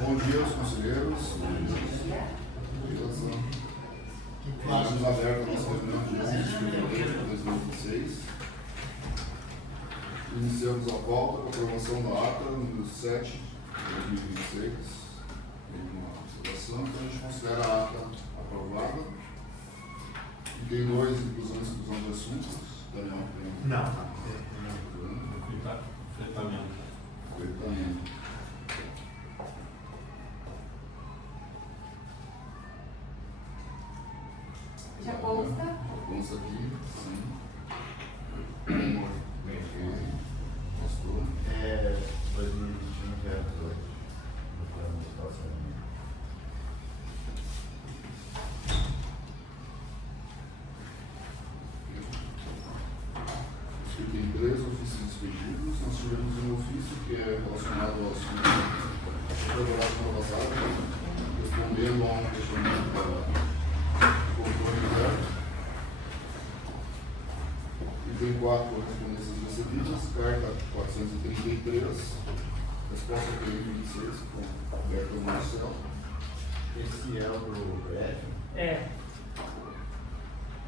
Bom dia aos conselheiros. Beleza. Estamos abertos a nossa reunião de 11 de fevereiro de 2026. Iniciamos a pauta com a aprovação da ata número 7 de 2026. Tem uma observação, então a gente considera a ata aprovada. E tem dois, inclusão e exclusão de assuntos. Daniel, tem Não. Fletamento. Já consta? Consta aqui, sim. Gostou? 2021 já é 18. No plano Tem três ofícios expedidos. Nós tivemos um ofício que é relacionado ao assunto elaborado semana passada, respondendo a um questionamento do controle interno. E tem 4 correspondências recebidas, carta 433, resposta PN 26, com Alberto Marcelo. Esse é o do prédio? É.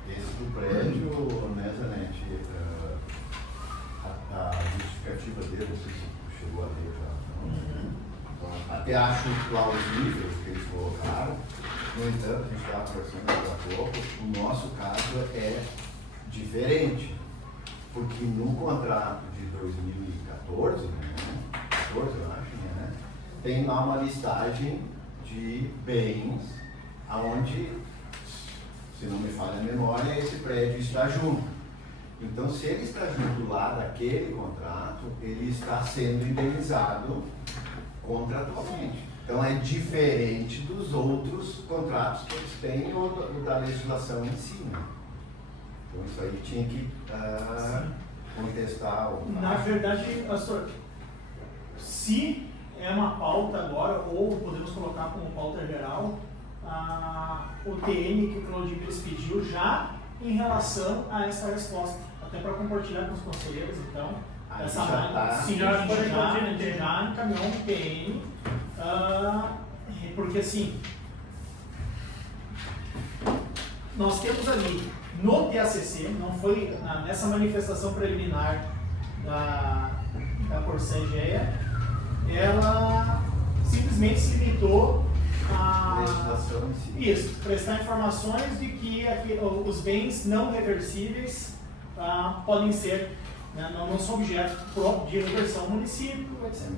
Esse do prédio, né, Zanetti, a justificativa dele, não sei se chegou a ler já. Até acho plausível o que eles colocaram. No entanto, a gente estava conversando agora há pouco, o nosso caso é diferente. Porque no contrato de 2014, né, 14 eu acho, né, tem lá uma listagem de bens aonde, se não me falha a memória, esse prédio está junto. Então, se ele está junto lá daquele contrato, ele está sendo indenizado contratualmente. Então, é diferente dos outros contratos que eles têm ou da legislação em si. Né? Então, isso aí tinha que contestar. Na verdade, pastor, se é uma pauta agora, ou podemos colocar como pauta geral, o TN que o Claudio pediu já em relação a essa resposta. Até para compartilhar com os conselheiros, então, essa análise, sim, a gente já encaminhou um TN, porque assim, nós temos ali no TACC, não foi nessa manifestação preliminar da Corsã-Egea, ela simplesmente se limitou a isso, prestar informações de que os bens não reversíveis podem ser, né, não são objeto próprio de reversão ao município, etc.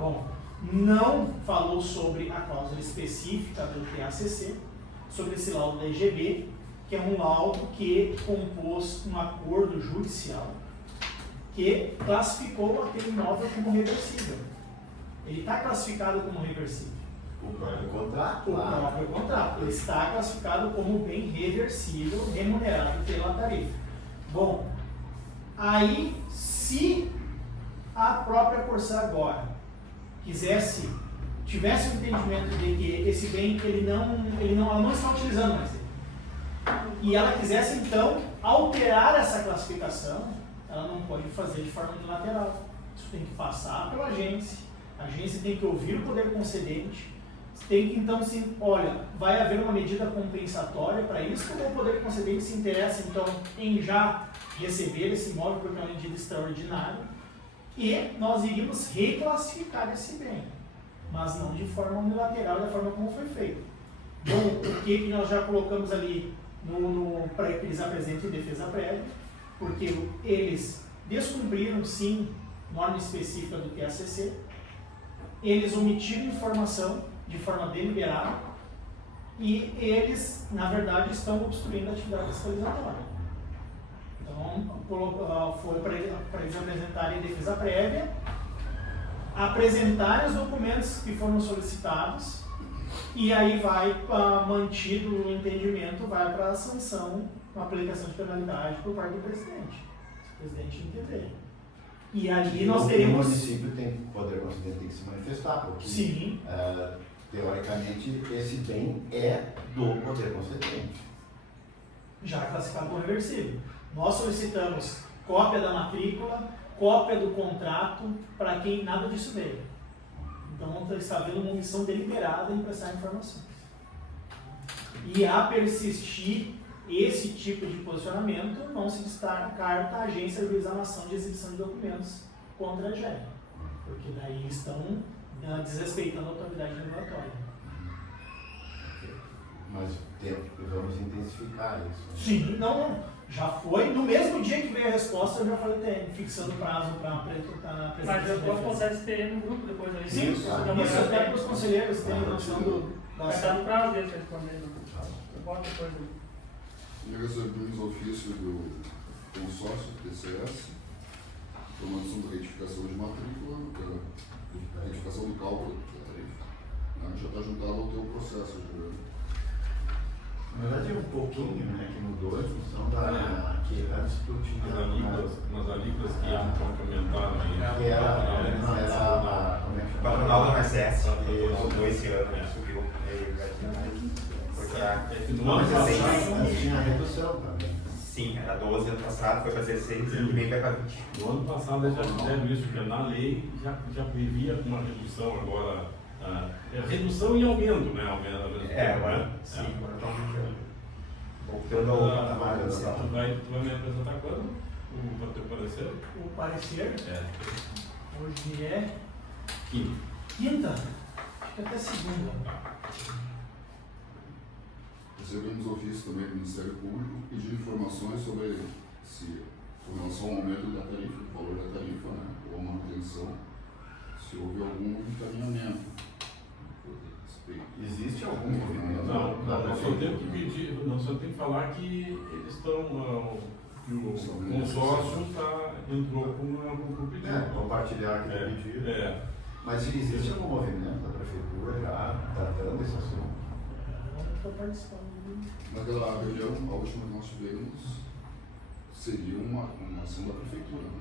Bom, não falou sobre a cláusula específica do TACC, sobre esse laudo da EGB, que é um laudo que compôs um acordo judicial que classificou aquele imóvel como reversível. Ele está classificado como reversível. O próprio contrato. O próprio contrato. Ele está classificado como bem reversível, remunerado pela tarifa. Bom, aí se a própria Corsã agora tivesse o entendimento de que esse bem ela não está utilizando mais ele, e ela quisesse então alterar essa classificação, ela não pode fazer de forma unilateral. Isso tem que passar pela agência, a agência tem que ouvir o poder concedente, tem que então, sim, olha, vai haver uma medida compensatória para isso, como o poder concedente se interessa então em já receber esse imóvel porque é uma medida extraordinária, e nós iríamos reclassificar esse bem, mas não de forma unilateral, da forma como foi feito. Bom, o que nós já colocamos ali para que eles apresentem defesa prévia, porque eles descumpriram sim norma específica do TACC, eles omitiram informação de forma deliberada e eles, na verdade, estão obstruindo a atividade fiscalizatória. Então, foi para eles apresentarem defesa prévia, apresentarem os documentos que foram solicitados e aí vai, mantido o entendimento, vai para a sanção, uma aplicação de penalidade por parte do presidente, se o presidente entender. E ali nós teremos... O município tem poder concedente, tem que se manifestar, porque sim. Teoricamente esse bem é do poder concedente. Já classificado como reversível. Nós solicitamos cópia da matrícula, cópia do contrato, para quem nada disso veio. Então está havendo uma omissão deliberada em prestar informações. E a persistir esse tipo de posicionamento, não se descarta a agência ajuizar a ação de exibição de documentos contra a GER, porque daí estão desrespeitando a autoridade regulatória. Mas vamos intensificar isso. Né? Sim, não, já foi. No mesmo dia que veio a resposta, eu já falei TM, fixando prazo para a apresentação. Mas eu posso passar esse TM no grupo depois aí. Sim, Isso, isso até para os conselheiros terem noção do. Vai estar no prazo deles respondendo. Eu boto depois aí. E recebemos ofício do consórcio TCS, formação da retificação de matrícula, da retificação do cálculo da tarifa. Né? Já está juntado ao teu processo. Na verdade, um pouquinho, né, que mudou em função da que antes tu tinha Umas alíquotas que complementaram aí. que era como é que chama? Patronal da RSS, Isso. mudou esse ano, subiu. Foi pra... É que no Não, ano mas passado, antes tinha redução também. Sim, era 12 ano passado, foi para 16 e ano que vem vai para 20. no ano passado eles já fizeram isso, porque na lei já previa uma redução agora. Redução e aumento, né? Agora sim, agora está voltando ao patamar da Tu vai me apresentar quando? O teu parecer? O parecer, É. hoje é Quinto. quinta, acho que até segunda. Recebemos ofício também do Ministério Público pedindo informações sobre se, com relação ao aumento da tarifa, do valor da tarifa, né, ou a manutenção, se houve algum encaminhamento. Existe algum movimento? Nós só temos que pedir, nós só temos que falar que eles estão, que o consórcio entrou com o pedido. Compartilhar aqui o pedido. Mas Mas existe algum movimento da prefeitura já tratando esse assunto? Eu não estou participando. Naquela reunião, a última que nós tivemos, seria uma ação da prefeitura, né?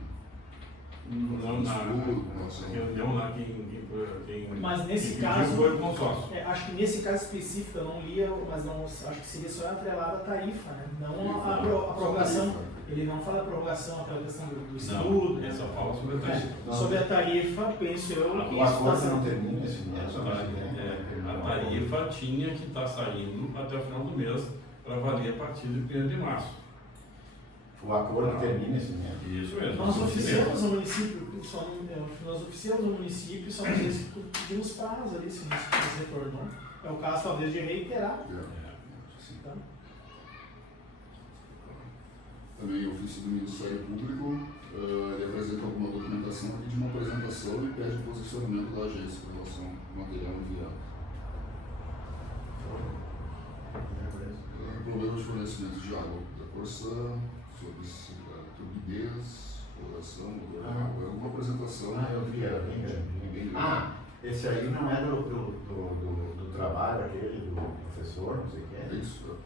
não na Nossa, reunião lá, quem Mas nesse quem caso, pediu foi o consórcio. acho que nesse caso específico eu não lia, mas não, acho que seria só atrelado à tarifa, né? Não a prorrogação. Ele não fala prorrogação, aquela questão do estudo. Não, ele só fala sobre a tarifa. Sobre a tarifa, penso eu que O isso acordo está não termina esse mês? A tarifa tinha que estar saindo até o final do mês para valer a partir de 1º de março. O acordo termina esse mês? Isso mesmo. Nós oficiamos no município, nós oficiamos no município, só às vezes pedimos prazo ali, se o município retornou. É o caso talvez de reiterar. Sim. Tá? Também o ofício do Ministério Público, ele apresenta alguma documentação aqui de uma apresentação e pede posicionamento da agência com relação ao material enviado. Problema de fornecimento de água da Corsã, sobre turbidez, coloração, alguma apresentação. Eu vi, era bem grande. Esse aí não é do trabalho aquele, do professor, não sei o que É é. isso.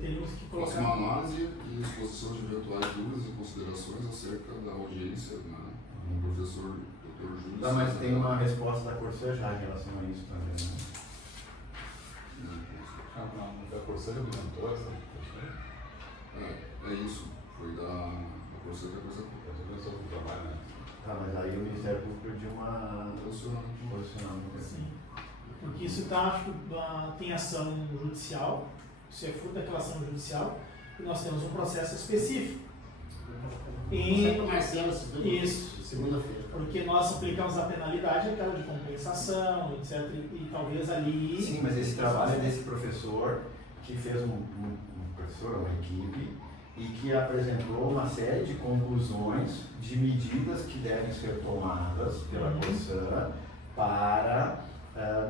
Teríamos que Próxima colocar. análise e exposição de eventuais dúvidas e considerações acerca da audiência, né, do professor Dr. Júlio. Não, mas tem uma resposta da Corsã já em relação a isso também, né? Da Corsã apresentou essa É isso. Foi da Corsã que apresentou. apresentou do trabalho, né? Tá, mas aí o Ministério Público pediu um posicionamento. Sim. Porque isso tem ação judicial, isso é fruto daquela ação judicial, e nós temos um processo específico. Isso. Segunda-feira. Porque nós aplicamos a penalidade, aquela de compensação, etc. E talvez ali. Sim, mas esse trabalho é desse professor que fez um professor, uma equipe, e que apresentou uma série de conclusões de medidas que devem ser tomadas pela Corsã para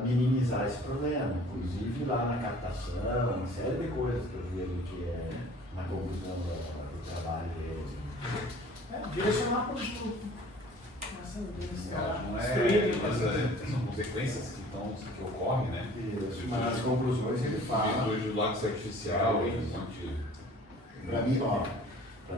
minimizar esse problema. Inclusive lá na captação, uma série de coisas que eu vi ali que é na conclusão do trabalho dele. Direcionar para o. Não são consequências que ocorrem, né? Isso, mas nas conclusões ele fala. Do lago artificial, Para mim, para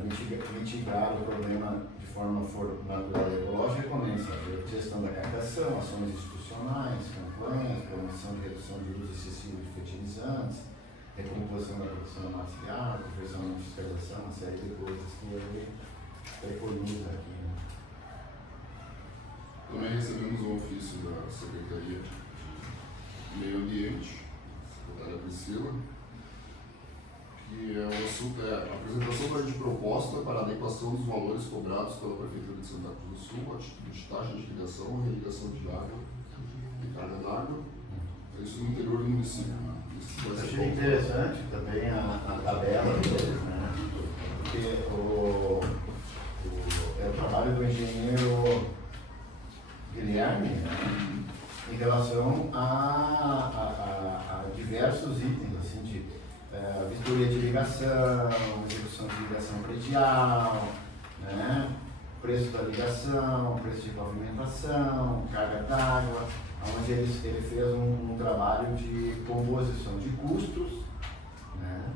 mitigar o problema de forma natural e ecológica, recomenda a gestão da captação, ações institucionais, campanhas, promoção de redução de uso excessivo de fertilizantes, recomposição da produção material, aperfeiçoamento de fiscalização, uma série de coisas que ele preconiza aqui. Né? Também recebemos um ofício da Secretaria de Meio Ambiente, secretária Priscila, que é o assunto é a apresentação de proposta para a adequação dos valores cobrados pela Prefeitura de Santa Cruz do Sul, a título de taxa de irrigação ou irrigação de água e carga d'água, isso no interior do município. Né? Isso vai ser Achei pautado. interessante também a tabela deles, né? Porque é o trabalho do engenheiro Guilherme, né? Em relação a diversos itens, assim, de vistoria de ligação, execução de ligação predial, né? Preço da ligação, preço de pavimentação, carga d'água, onde ele fez um trabalho de composição de custos, né?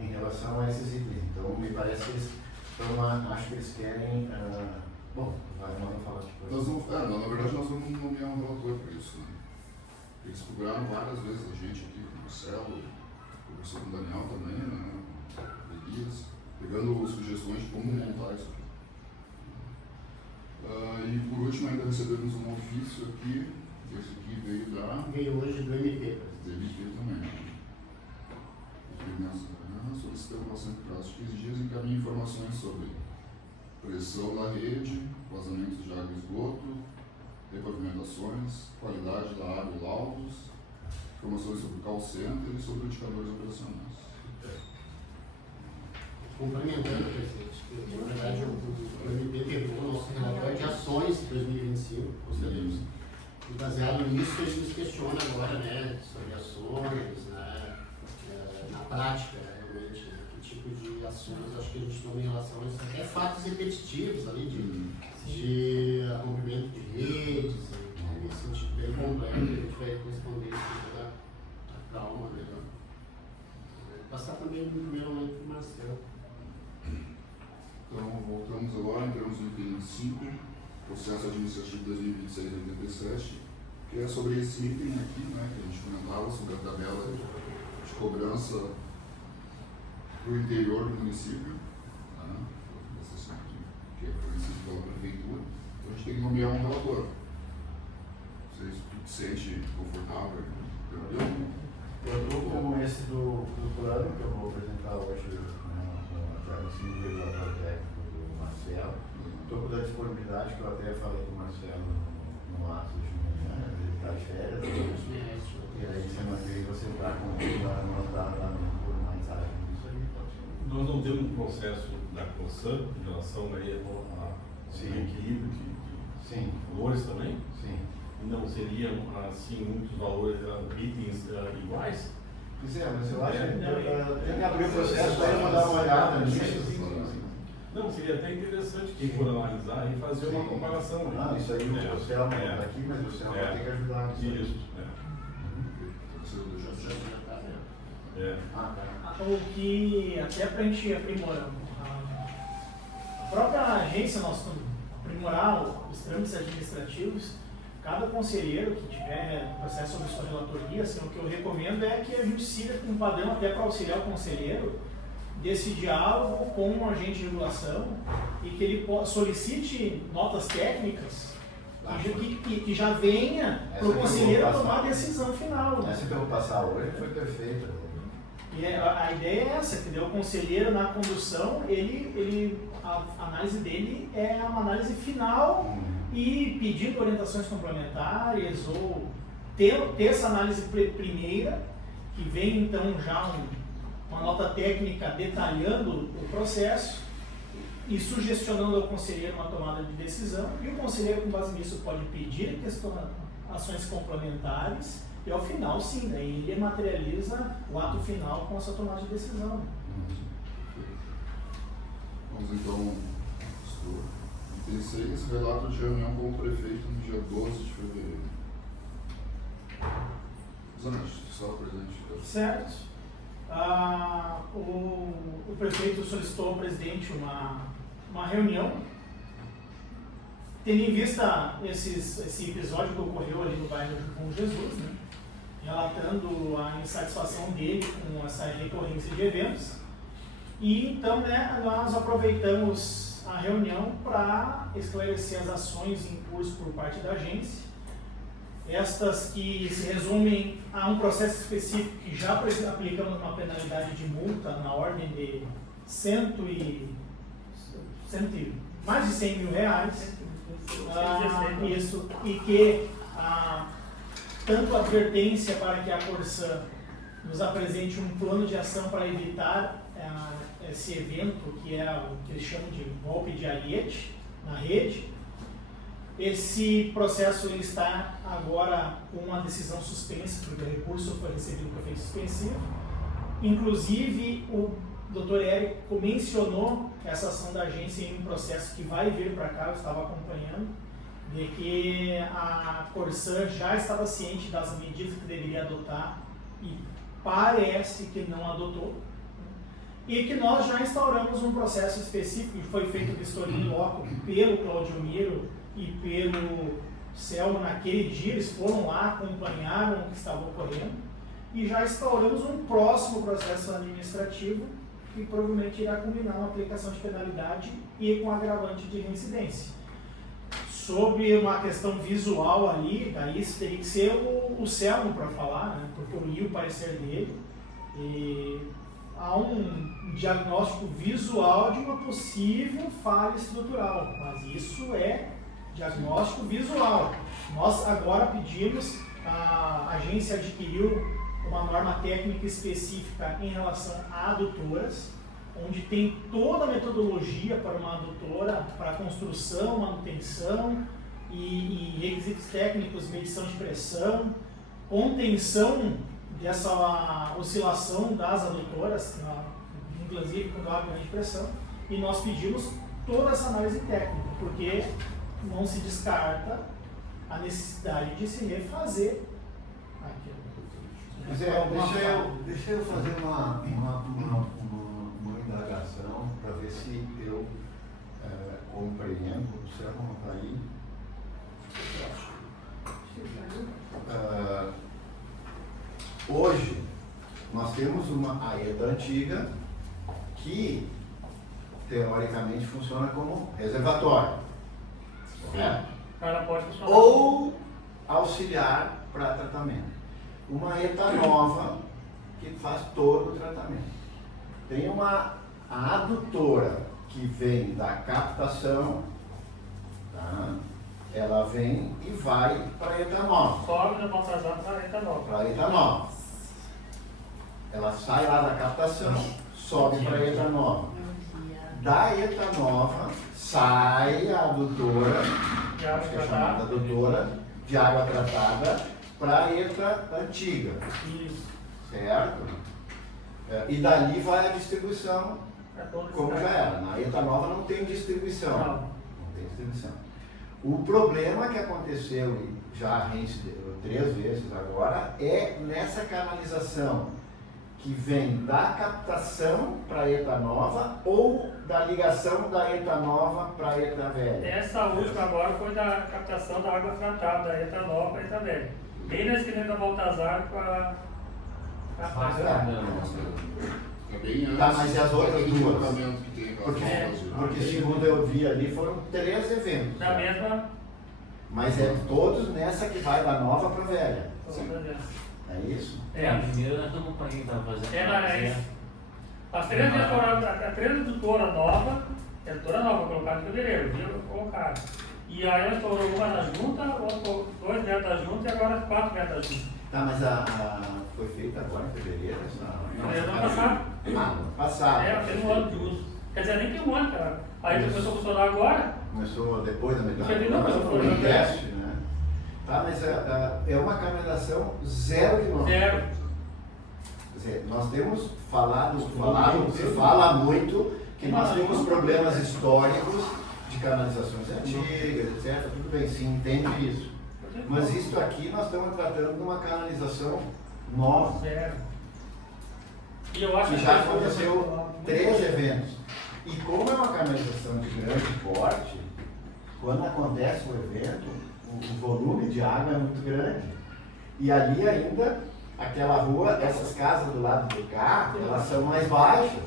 Em relação a esses itens. Então, me parece que eles acho que eles querem. Bom, vamos falar depois. Nós não, na verdade, nós vamos nomear um relator para isso. Né? Eles procuraram várias vezes a gente aqui, o Marcelo, o professor Daniel também, né? Elias, pegando sugestões de como montar isso aqui. E por último, ainda recebemos um ofício aqui, esse aqui veio hoje do MP. do MP também. Solicitando bastante prazo de 15 dias, encaminha informações sobre pressão da rede, vazamentos de água e esgoto, repavimentações, qualidade da água e laudos, informações sobre o call center e sobre indicadores operacionais. Complementando, presidente, que na verdade o MP pegou o nosso relatório de ações de 2025, concedemos. E baseado nisso, a gente questiona agora, né, sobre ações, né, na prática, realmente, né, que tipo de ações acho que a gente toma em relação a isso. Até fatos repetitivos ali de rompimento de redes, nesse sentido bem completo, a gente vai responder isso com toda a calma, né. Passar também no primeiro momento para o Marcelo. Então, voltamos agora, entramos no item 5, processo administrativo 2026-87, que é sobre esse item aqui, né, que a gente comentava, sobre a tabela de cobrança para o interior do município, né, que é fornecido pela prefeitura. Então, a gente tem que nomear um relator. Vocês se sentem confortável? Eu estou com esse do plano que eu vou apresentar hoje, no ensino relatório técnico do Marcelo. Estou com a disponibilidade que eu até falei com o Marcelo no ato de manhã, ele está de férias. E aí, semana que vem, você vai comigo para anotar lá por mais área disso aí, pode ser. Nós não temos um processo da COSAN em relação a equilíbrio de valores também? Sim. Não seriam, assim, muitos valores, itens iguais? Pois é, mas eu acho que tem que abrir o processo para ele dar uma olhada nisso. Não, seria até interessante quem for analisar e fazer uma comparação. Né? Não, isso aí o Celso está aqui, mas o Celso vai ter que ajudar nisso. Isso. O que, até para a gente aprimorar, a própria agência, nós aprimorar os trâmites administrativos, cada conselheiro que tiver processo sobre sua relatoria, assim, o que eu recomendo é que a gente siga com um padrão até para auxiliar o conselheiro desse diálogo com o agente de regulação e que ele solicite notas técnicas que já venha para o conselheiro tomar a decisão final. Né? Essa que eu vou passar hoje foi perfeita. E a ideia é essa, que o conselheiro na condução, a análise dele é uma análise final e pedindo orientações complementares ou ter essa análise primeira, que vem então já uma nota técnica detalhando o processo e sugestionando ao conselheiro uma tomada de decisão, e o conselheiro, com base nisso, pode pedir ações complementares e ao final, sim, daí ele materializa o ato final com essa tomada de decisão. Vamos então, item 6, relato de reunião com o prefeito no dia 12 de fevereiro. Zanetti, só presente. Certo. O prefeito solicitou ao presidente uma reunião, tendo em vista esse episódio que ocorreu ali no bairro de Bom Jesus, né? Relatando a insatisfação dele com essa recorrência de eventos. E então, né, nós aproveitamos a reunião para esclarecer as ações em curso por parte da agência. Estas que se resumem a um processo específico que já aplicamos uma penalidade de multa na ordem de mais de 100 mil reais. Isso, e que tanto a advertência para que a Corsã nos apresente um plano de ação para evitar esse evento, que é o que eles chamam de golpe de ariete na rede. Esse processo ele está agora com uma decisão suspensa, porque o recurso foi recebido para efeito suspensivo. Inclusive, o Dr. Érico mencionou essa ação da agência em um processo que vai vir para cá, eu estava acompanhando, de que a Corsã já estava ciente das medidas que deveria adotar e parece que não adotou. E que nós já instauramos um processo específico, que foi feito vistoria em loco pelo Claudio Miro e pelo Selmo naquele dia, eles foram lá, acompanharam o que estava ocorrendo, e já instauramos um próximo processo administrativo que provavelmente irá culminar uma aplicação de penalidade e com agravante de reincidência. Sobre uma questão visual ali, daí isso teria que ser o Selmo para falar, né, porque eu li o parecer dele, e há um diagnóstico visual de uma possível falha estrutural, mas isso é diagnóstico visual. Nós agora pedimos, a agência adquiriu uma norma técnica específica em relação a adutoras, onde tem toda a metodologia para uma adutora, para construção, manutenção e requisitos técnicos, medição de pressão, contenção dessa oscilação das adutoras, inclusive quando há grande pressão, e nós pedimos toda essa análise técnica, porque não se descarta a necessidade de se refazer aquilo. Deixa eu fazer uma indagação para ver se eu compreendo. O senhor não está aí? Hoje, nós temos uma AETA antiga que, teoricamente, funciona como reservatório. Correto? Ela pode funcionar. Ou auxiliar para tratamento. Uma ETA nova que faz todo o tratamento. Tem a adutora que vem da captação, tá? Ela vem e vai para a ETA nova. Sobe na Baltazar para a ETA nova. Para a ETA nova. Ela sai lá da captação, sobe para a ETA nova. Da ETA nova sai a adutora, De água que é chamada tratada. adutora de água tratada, para a ETA antiga. Isso. Certo? E dali vai a distribuição, É todo como esse já cara. era. Na ETA nova não tem distribuição. Não. Não tem distribuição. O problema que aconteceu, e já reincideu 3 vezes agora, é nessa canalização que vem da captação para a ETA nova ou da ligação da ETA nova para a ETA velha. Essa última agora foi da captação da água tratada, da ETA nova para a ETA velha. Bem na esquina da Baltazar com a É bem antes. Tá, mas e as outras do duas? tratamento que tem aquela famosa. Porque segundo eu vi ali, foram 3 eventos. da mesma. Mas é todos nessa que vai da nova para a velha. Sim. É isso? É. A primeira nós estamos para quem está fazendo. É. As 3 a 3 adutora nova, é adutora nova, colocaram em fevereiro, viu? Colocaram. E aí ela estourou uma na junta, 2 metros da junta e agora 4 metros da junta. Tá, mas foi feita agora em fevereiro? Fevereiro do ano passado. Ano passado. É, tem um ano de uso. Quer dizer, nem tem um ano, cara. Aí começou a funcionar agora. Começou depois da metade. Fevereiro, mas foi um no teste, né? Tá, mas é uma canalização 0 quilômetro. Zero. Quer dizer, nós temos se fala muito que nós temos problemas históricos de canalizações antigas, etc. Tudo bem, se entende isso. Mas isso aqui nós estamos tratando de uma canalização nova. Zero. E eu acho Que já aconteceu 3 eventos. E como é uma canalização de grande porte, quando acontece o evento, o volume de água é muito grande. E ali ainda, aquela rua, essas casas do lado de cá, elas são mais baixas.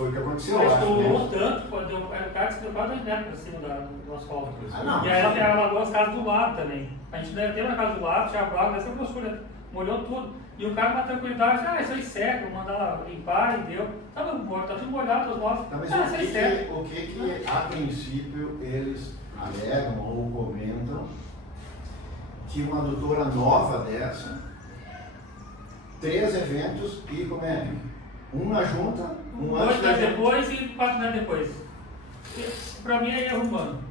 foi o que aconteceu, Mas eu acho, né? estourou tanto, pô, o cara que deu quase 2 metros pra cima do asfalto. Ah, não. E aí ela pegava as casas do lado também. A gente teve na casa do lado, tinha brava, dessa grossura, molhou tudo. E o cara, na tranquilidade, isso aí seca, vou mandar lá limpar e deu. Tá tudo molhado, os móveis. Tá, mas Isso aí seca. o que a princípio eles alegam ou comentam que uma adutora nova dessa, 3 eventos e como é? Um na junta, um 2 antes do metros evento. depois e 4 metros depois. Pra mim é erro humano.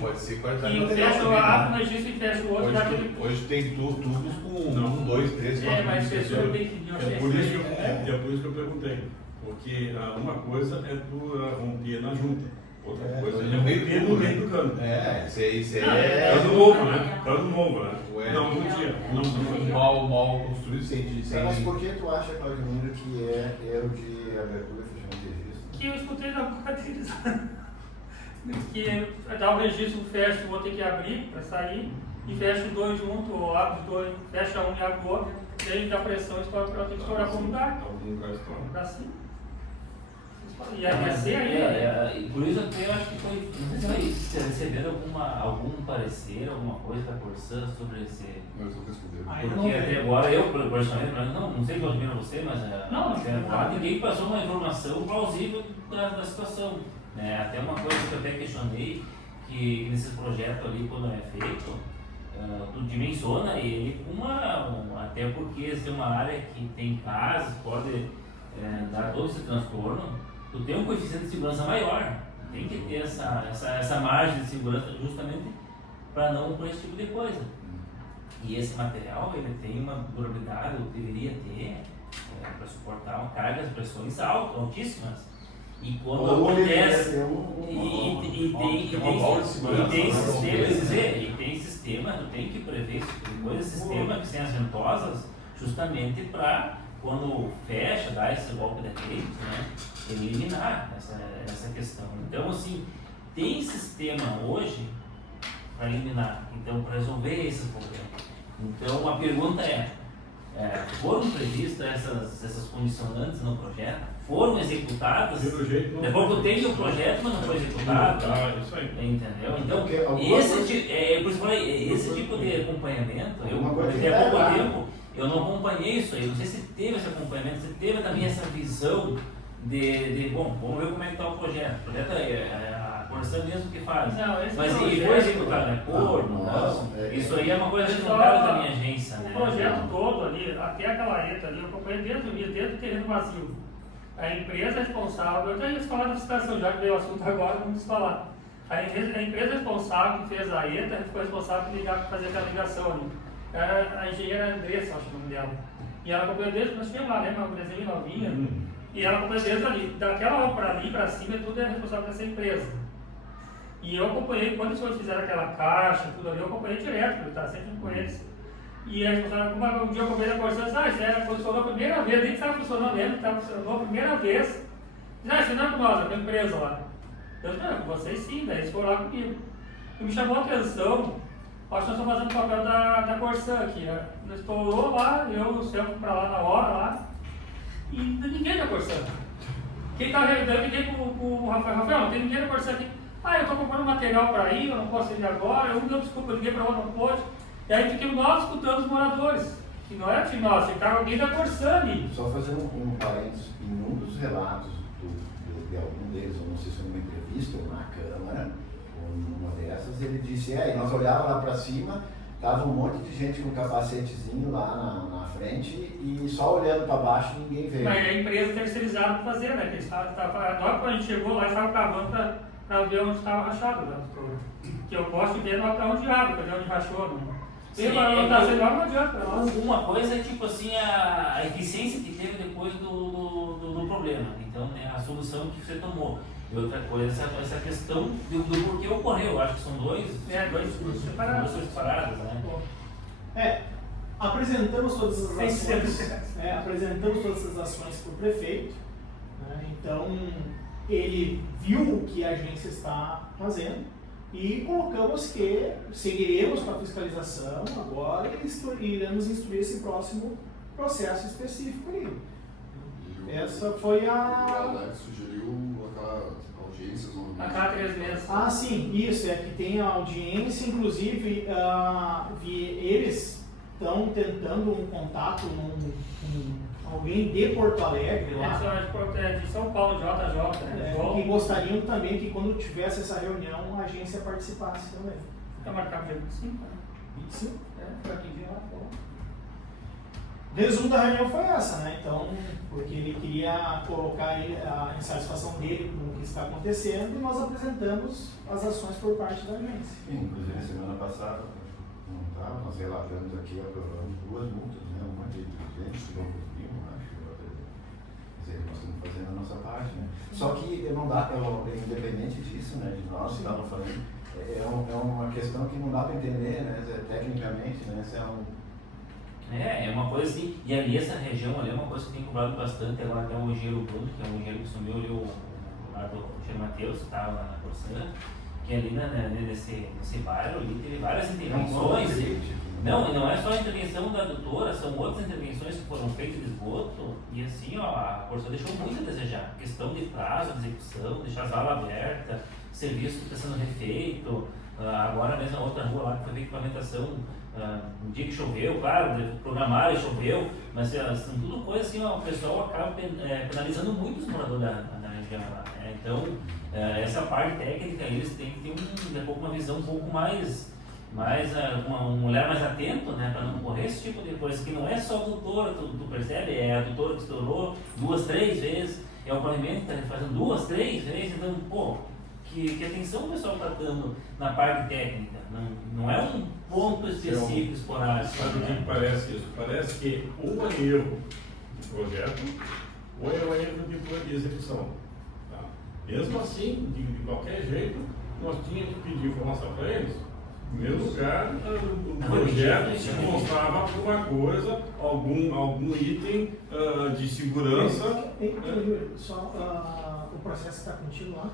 Pode ser qualidade E do material fecha o também, ato, né? mas isso e fecha o outro, dá aquele. Hoje tem tubos com 1, 2, 3, 4 Mas pessoa tem que É por isso que eu perguntei. Porque uma coisa é tu romper na junta, outra coisa é no meio romper do no meio do cano. Isso aí Não, é Caso novo, né? Caso novo, né? Ué. Não tinha. mal construído, sem. Mas por que tu acha, Claudio Miro, que é erro de abertura e fechamento de registro? Que eu escutei da boca deles. Que dá o registro, fecha, o outro tem que abrir para sair, e fecha os dois juntos, ou abre os dois, fecha um e abre o outro, e aí dá pressão, estoura, tem que estourar para um lugar, Algum lugar estoura. para cima. E a ser aí. E por isso até eu acho que foi. Não sei se receberam algum parecer, alguma coisa da Corsã sobre esse. Mas eu respondi. Ainda Porque não até veio. agora eu, personalmente, não sei qual opinião você, mas Não, até agora ninguém passou uma informação plausível da situação. Né? Até uma coisa que eu até questionei, que nesse projeto ali, quando é feito, tu dimensiona ele com até porque se é uma área que tem casas, pode dar todo esse transtorno, tu tem um coeficiente de segurança maior. Tem que ter essa margem de segurança justamente para não por esse tipo de coisa. E esse material, ele tem uma durabilidade, ou deveria ter, para suportar cargas, pressões altíssimas. E quando Ou acontece, tem sistema, tu tem que prever esse tipo de coisa, sistema que tem as ventosas, justamente para, quando fecha, dar esse golpe de efeito, né, eliminar essa questão. Então, assim, tem sistema hoje para eliminar, então, para resolver esse problema. Então, a pergunta foram previstas essas condicionantes no projeto? Foram executadas? Pelo jeito não. Depois que eu tenho o projeto, mas não foi executado. Isso aí. Entendeu? Então, Porque alguma esse, coisa- por isso que eu falei, esse tipo de acompanhamento, Alguma eu, coisa por que exemplo, há tá pouco errado. tempo, eu não acompanhei isso aí. Eu não sei se teve esse acompanhamento, se teve também essa visão de bom, vamos ver como é que está o projeto. O projeto a Corsã mesmo que faz. Não, esse Mas e projeto- foi executado de acordo? Nossa, Não. Isso aí é uma coisa que Só- não cabe da minha agência. O Né? projeto todo ali, até aquela ETA ali, eu acompanhei desde o terreno vazio. A empresa responsável, eu já ia falar da licitação, já que veio o assunto agora, vamos falar. A empresa responsável que fez a ETA foi responsável por fazer aquela ligação ali. Era a engenheira Andressa, acho que é o nome dela. E ela acompanhou desde, nós tínhamos lá, lembra, uma empresinha novinha. E ela acompanhou desde ali. Daquela hora para ali, para cima, tudo é responsável dessa empresa. E eu acompanhei, quando os senhores fizeram aquela caixa, tudo ali, eu acompanhei direto, porque eu estava sempre com eles. E a responsável, como um dia eu acompanhei a Corsã, isso funcionou a primeira vez, nem estava funcionando mesmo, estava funcionando a primeira vez. Isso não é com nós, é com a empresa lá. Eu disse, não, com vocês sim, daí eles foram lá comigo. E me chamou a atenção, acho que nós estamos fazendo o papel da Corsã aqui. Nós estourou lá, eu e o Celso para lá na hora, lá, e ninguém da Corsã. Quem estava revidando, eu liguei pro Rafael, não tem ninguém da Corsã aqui. Eu estou comprando material para ir, eu não posso ir agora, eu não deu desculpa, eu liguei para outro, não pôde. E aí fiquemos nós escutando os moradores, que não era de nós, estava alguém da Corsã ali. Só fazendo um parênteses, em um dos relatos de algum deles, eu não sei se foi numa entrevista ou na Câmara, ou numa dessas, ele disse, nós olhávamos lá para cima, tava um monte de gente com capacetezinho lá na frente e só olhando para baixo ninguém veio. Mas a empresa terceirizada para fazer, né? Que eles logo quando a gente chegou lá, eles estavam cavando para ver onde estava rachado. Né? Que eu gosto de ver para onde abre, para ver onde rachou. Né? Sim, não adianta. Uma coisa é tipo assim a eficiência que teve depois do problema, então né, a solução que você tomou. E outra coisa é essa questão do porquê ocorreu. Eu acho que são dois separados. separados, né? Apresentamos todas as ações. Apresentamos todas as ações para o prefeito. Né? Então ele viu o que a agência está fazendo. E colocamos que seguiremos com a fiscalização agora e iremos instruir esse próximo processo específico ali. E Essa foi O a... Alex sugeriu aquela audiências A cada 3 meses. Ah, sim, isso, é que tem a audiência, inclusive, eles estão tentando um contato com alguém de Porto Alegre lá, É de São Paulo, JJ, né? que gostariam também que quando tivesse essa reunião a agência participasse também. Fica marcado dia 25, né? 25? Foi aqui dia lá, pô. Resumo da reunião foi essa, né? Então, porque ele queria colocar a insatisfação dele com o que está acontecendo e nós apresentamos as ações por parte da agência. Sim, inclusive semana passada, nós relatamos aqui, aprovamos 2 multas, né? Uma de 200 e outras 1.000, acho. Quer dizer, nós estamos fazendo a nossa parte, né? Só que não dá, independente disso, né? De nós estamos falando, é uma questão que não dá para entender, né? Tecnicamente, né? É uma coisa assim, e ali essa região ali é uma coisa que tem cobrado bastante, agora até o engenheiro Bruno, que é um engenheiro que sumiu ali, lá do engenheiro Matheus, que estava lá na Corsã, que ali nesse bairro ali teve várias intervenções. Não é só a intervenção da doutora, são outras intervenções que foram feitas de esgoto, e assim, ó, a Corsã deixou muito a desejar. Questão de prazo, de execução, deixar a sala aberta, serviço que está sendo refeito, agora mesmo a outra rua lá que foi feita pavimentação, um dia que choveu, claro, programaram e choveu, mas são tudo coisas que o pessoal acaba penalizando muito os moradores da região lá, né? Então, essa parte técnica, eles têm que ter uma visão um pouco mais um olhar mais atento, né, para não ocorrer esse tipo de coisa, que não é só a doutora, tu percebe, é a doutora que estourou 2, 3 vezes, é o pavimento que está fazendo 2, 3 vezes, então, pô, que atenção o pessoal está dando na parte técnica, não é um ponto específico, esporádico. Sabe o que parece isso? Parece que ou é erro de projeto, ou é um erro de execução. Tá? Mesmo assim, de qualquer jeito, nós tínhamos que pedir informação para eles. Em primeiro lugar, o projeto mostrava alguma coisa, algum item de segurança. Só o processo está contigo lá?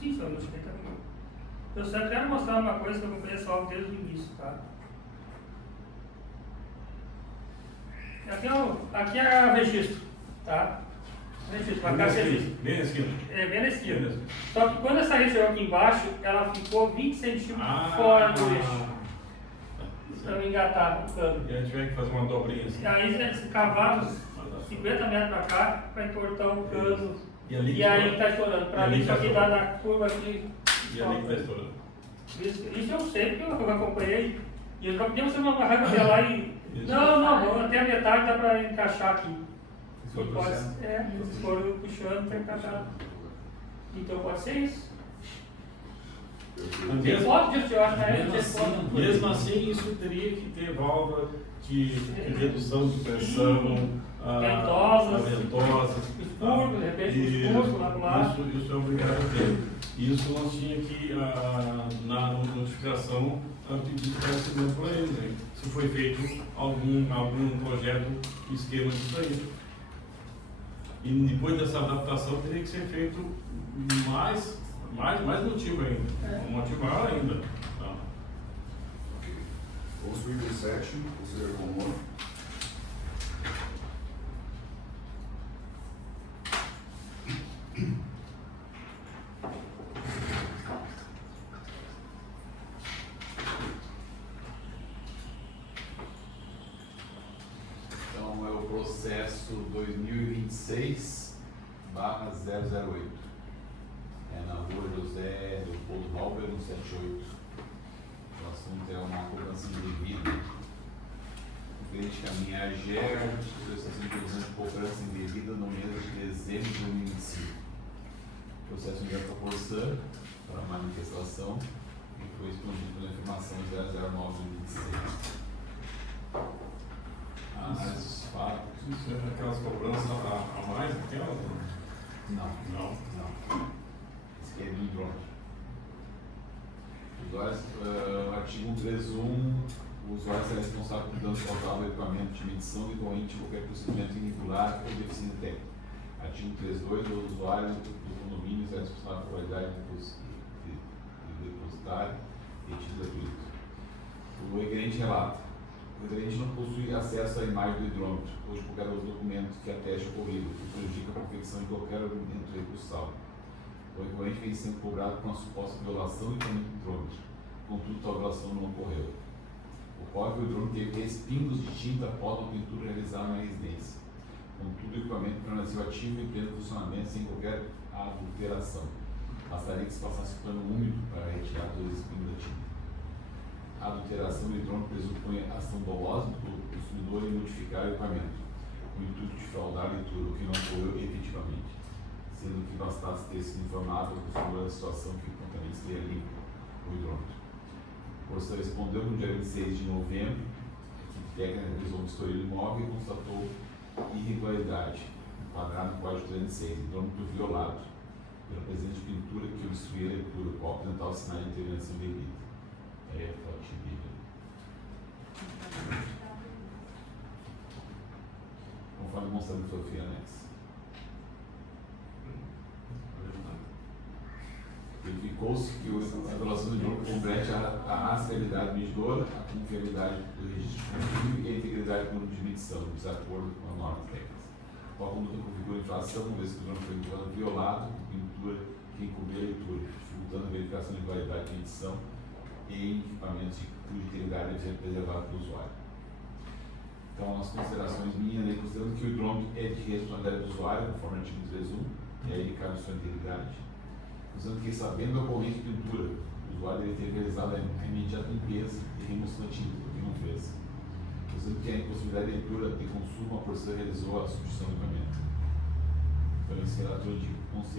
Sim, senhor, eu só quero mostrar uma coisa que eu comprei só desde o início, tá? Aqui é o registro, tá? Registro, vai ficar registro. Bem na esquina. Bem na esquina. Só que quando essa rede chegou aqui embaixo, ela ficou 20 centímetros fora do eixo. Para eu engatar o cano. E a gente vai fazer uma dobrinha assim. Aí eles cavaram 50 metros para cá para entortar o cano. E aí está estourando. Para mim, isso aqui dá na curva aqui. E ali está estourando. Isso eu sei, porque eu acompanhei. E eu já tinha uma raiva dela lá e. Não, até a metade dá para encaixar aqui. Se for puxando, tem que encaixar. Então pode ser isso. Tem foto disso, eu acho que é mesmo assim, isso teria que ter válvula de redução de pressão, ventosas, de repente, lá do lado. Isso é obrigado a ter. Isso nós tínhamos que, na notificação, pedir esclarecimento para eles, né? Se foi feito algum projeto, esquema disso aí. E depois dessa adaptação, teria que ser feito mais motivo ainda. Motivo maior ainda. Tá. Vamos para o item 7, conselheiro Romano. Então é o processo 2026/008. É na rua José Leopoldo Valber, no 78. O assunto é uma cobrança indevida. O cliente caminhar GER, estação de cobrança indevida no mês de dezembro de 2025. O processo enviado para a Corsã para manifestação e foi explodido pela informação 009/2026. Os fatos. Isso é aquelas cobranças a mais, aquelas? Não. Esse aqui é do hidrômetro. Artigo 131, o usuário será responsável por dano total do equipamento de medição de corrente ou qualquer procedimento irregular ou deficiência técnica. Artigo 32, o usuário do condomínio será responsável por qualidade de depositário e título gratuito. O requerente relata: O referente não possui acesso à imagem do hidrômetro ou de qualquer outro documento que ateste o ocorrido, o que prejudica a perfeição de qualquer argumento recursal. O recorrente vem sendo cobrado por uma suposta violação do equipamento do hidrômetro, contudo, tal violação não ocorreu. Ocorre que o hidrômetro teve respingos de tinta após uma pintura realizada na residência. Contudo, o equipamento permaneceu ativo e em pleno funcionamento sem qualquer adulteração. Bastaria que se passasse pano úmido para retirar todos os respingos da tinta. A adulteração do hidrômetro pressupõe a ação dolosa do consumidor em modificar o equipamento, com o intuito de fraudar a leitura, o que não ocorreu efetivamente, sendo que bastasse ter sido informado ao consumidor da situação que o contaminante seria limpo o hidrômetro. O professor respondeu no dia 26 de novembro, a equipe técnica realizou um vistoria do imóvel e constatou irregularidade, enquadrado no código 306, hidrômetro violado, pela presença de pintura que obstruía a leitura, qual apresentava sinais de intervenção devida. É forte vídeo. Conforme mostrado no fotografia anexa. Verificou-se que a violação do hidrômetro compromete a rastreabilidade medidora, a confiabilidade do registro contínuo e a integridade do número de medição, de acordo com as normas técnicas. A conduta configura infração, uma vez que o hidrômetro foi violado com pintura que encobria a leitura, dificultando a verificação de validade de medição e equipamentos cuja integridade deve ser preservada pelo usuário. Então, as considerações minhas, considerando que o hidrômetro é de responsabilidade do usuário, conforme o artigo 3.1, e aí cabe sua integridade. Considerando que, sabendo a ocorrência de pintura, o usuário deve ter realizado a imediata limpeza e remoção da tinta, o que não fez. Considerando que a impossibilidade de leitura de consumo, a procedura realizou a substituição do equipamento. Então, esse relator de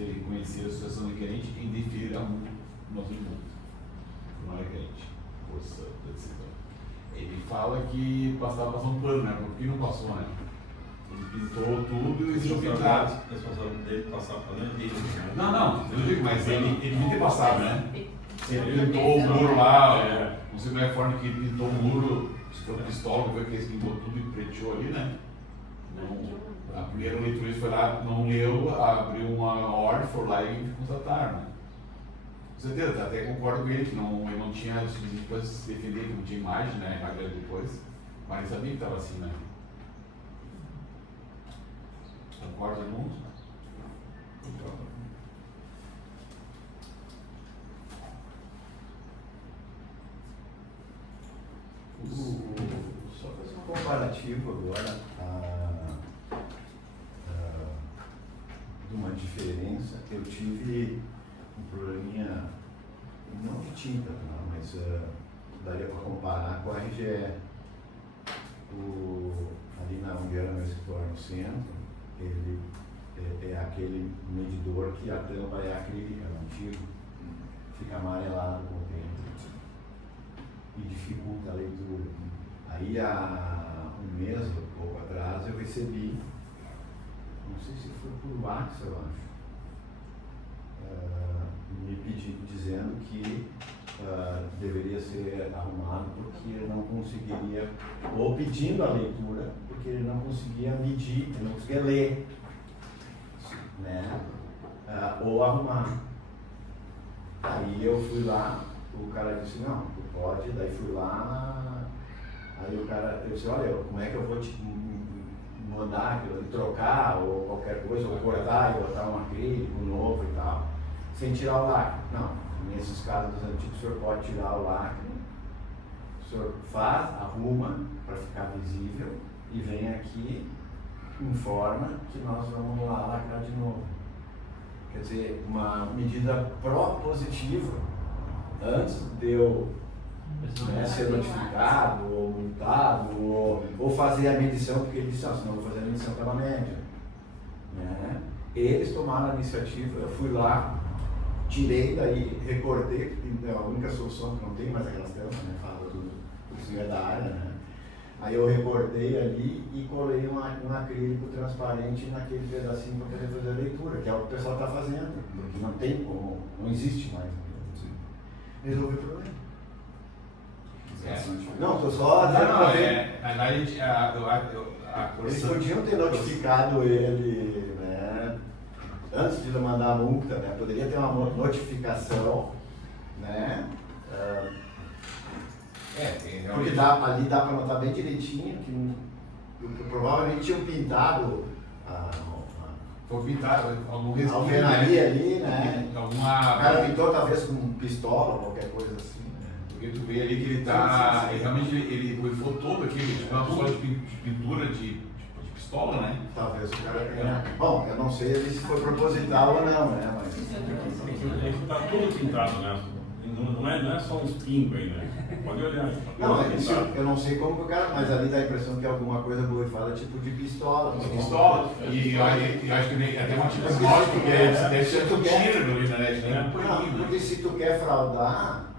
reconhecer a situação requerente e indeferir a multa, nota de multa. Não é requerente, força da decisão. Ele fala que passava um pano, né? Porque não passou, né? Ele pintou tudo e deixou pintado. A responsável dele passar pano é dele. Não, eu digo, mas ele devia ter passado, né? Ele pintou o muro lá, não sei como é a forma que ele pintou o muro, se for pistola, foi que ele pintou tudo e preteou ali, né? A primeira leitura foi lá, não leu, abriu uma ordem, foi lá e constataram, né? Com certeza, até concordo com ele que ele não tinha depois se defender, que não tinha imagem, né? A imagem depois, mas ele sabia que estava assim, né? Concorda todo mundo? Só fazer um comparativo agora de uma diferença. Eu tive um probleminha, não de tinta, não, mas daria para comparar com a RGE. Ali onde era meu escritório no centro, ele é aquele medidor que a tampa é acrílica, antigo, fica amarelado com o tempo e dificulta a leitura. Aí há um mês ou pouco atrás eu recebi, não sei se foi por WhatsApp, eu acho, me pedindo, dizendo que deveria ser arrumado porque ele não conseguiria, ou pedindo a leitura, porque ele não conseguia medir, ele não conseguia ler, né? Ou arrumar. Aí eu fui lá, o cara disse, não, tu pode, daí fui lá, aí o cara, eu disse, olha, como é que eu vou te mandar, trocar, ou qualquer coisa, ou cortar e botar um acrílico novo e tal, sem tirar o lacre. Não, nesses casos antigos o senhor pode tirar o lacre, o senhor faz, arruma para ficar visível e vem aqui, informa que nós vamos lá lacrar de novo. Quer dizer, uma medida propositiva, antes de eu ser notificado, ou multado, ou fazer a medição, porque ele disse, senão eu vou fazer a medição pela média. Né? Eles tomaram a iniciativa, eu fui lá, tirei daí, recortei, a única solução que não tem mais aquelas tampas, né? Fala tudo, isso é da área, né? Aí eu recortei ali e colei um acrílico transparente naquele pedacinho para poder fazer a leitura, que é o que o pessoal está fazendo, porque não tem como, não existe mais. Resolvi o problema. Não, estou só dizendo para ver. Eles podiam ter notificado ele, né? Antes de mandar a multa, né? Poderia ter uma notificação, né? Tem Porque realmente. ali dá para notar bem direitinho que provavelmente tinham pintado Foi pintado algum a resíduo, alvenaria ali, né? O Alguma. cara pintou talvez com pistola, qualquer coisa assim. Porque tu vê ali que ele tá. Realmente ele borrifou todo aquele, tipo, uma pessoa de pintura de pistola, né? Talvez o cara tenha. Bom, eu não sei se foi proposital ou não, né? Mas. É que tá tudo pintado, né? Não é só uns pingos aí, né? Pode olhar. Não, isso eu não sei como que o cara, mas ali dá a impressão que é alguma coisa borrifada tipo de pistola. Uma pistola. E eu acho que nem, até uma tipo lógico que deve ser um tiro ali, né? Nem um Não, punho, porque se tu quer fraudar,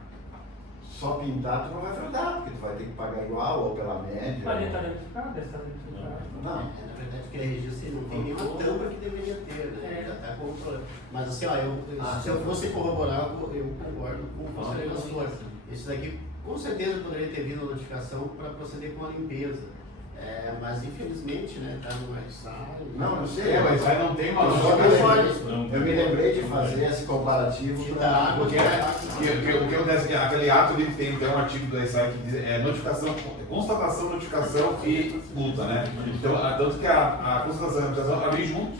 só pintar tu não vai fraudar, porque tu vai ter que pagar igual ou pela média. Ali está identificado, deve estar identificado. Não. Na verdade, que é registro, não tem nenhuma tampa que deveria ter, né? Já está controlando. Mas assim, ó, se eu fosse corroborar, eu concordo com o conselheiro Astor. Isso daqui com certeza poderia ter vindo a notificação para proceder com a limpeza. Mas infelizmente, né, está no magistrado. Não, eu sei. mas aí não tem uma Eu me lembrei de fazer esse comparativo Que pra dá água, Porque o que acontece é que aquele ato ele tem um artigo do SAI que diz notificação, constatação, notificação e multa, né? Então, tanto que a constatação e a notificação ela vem junto,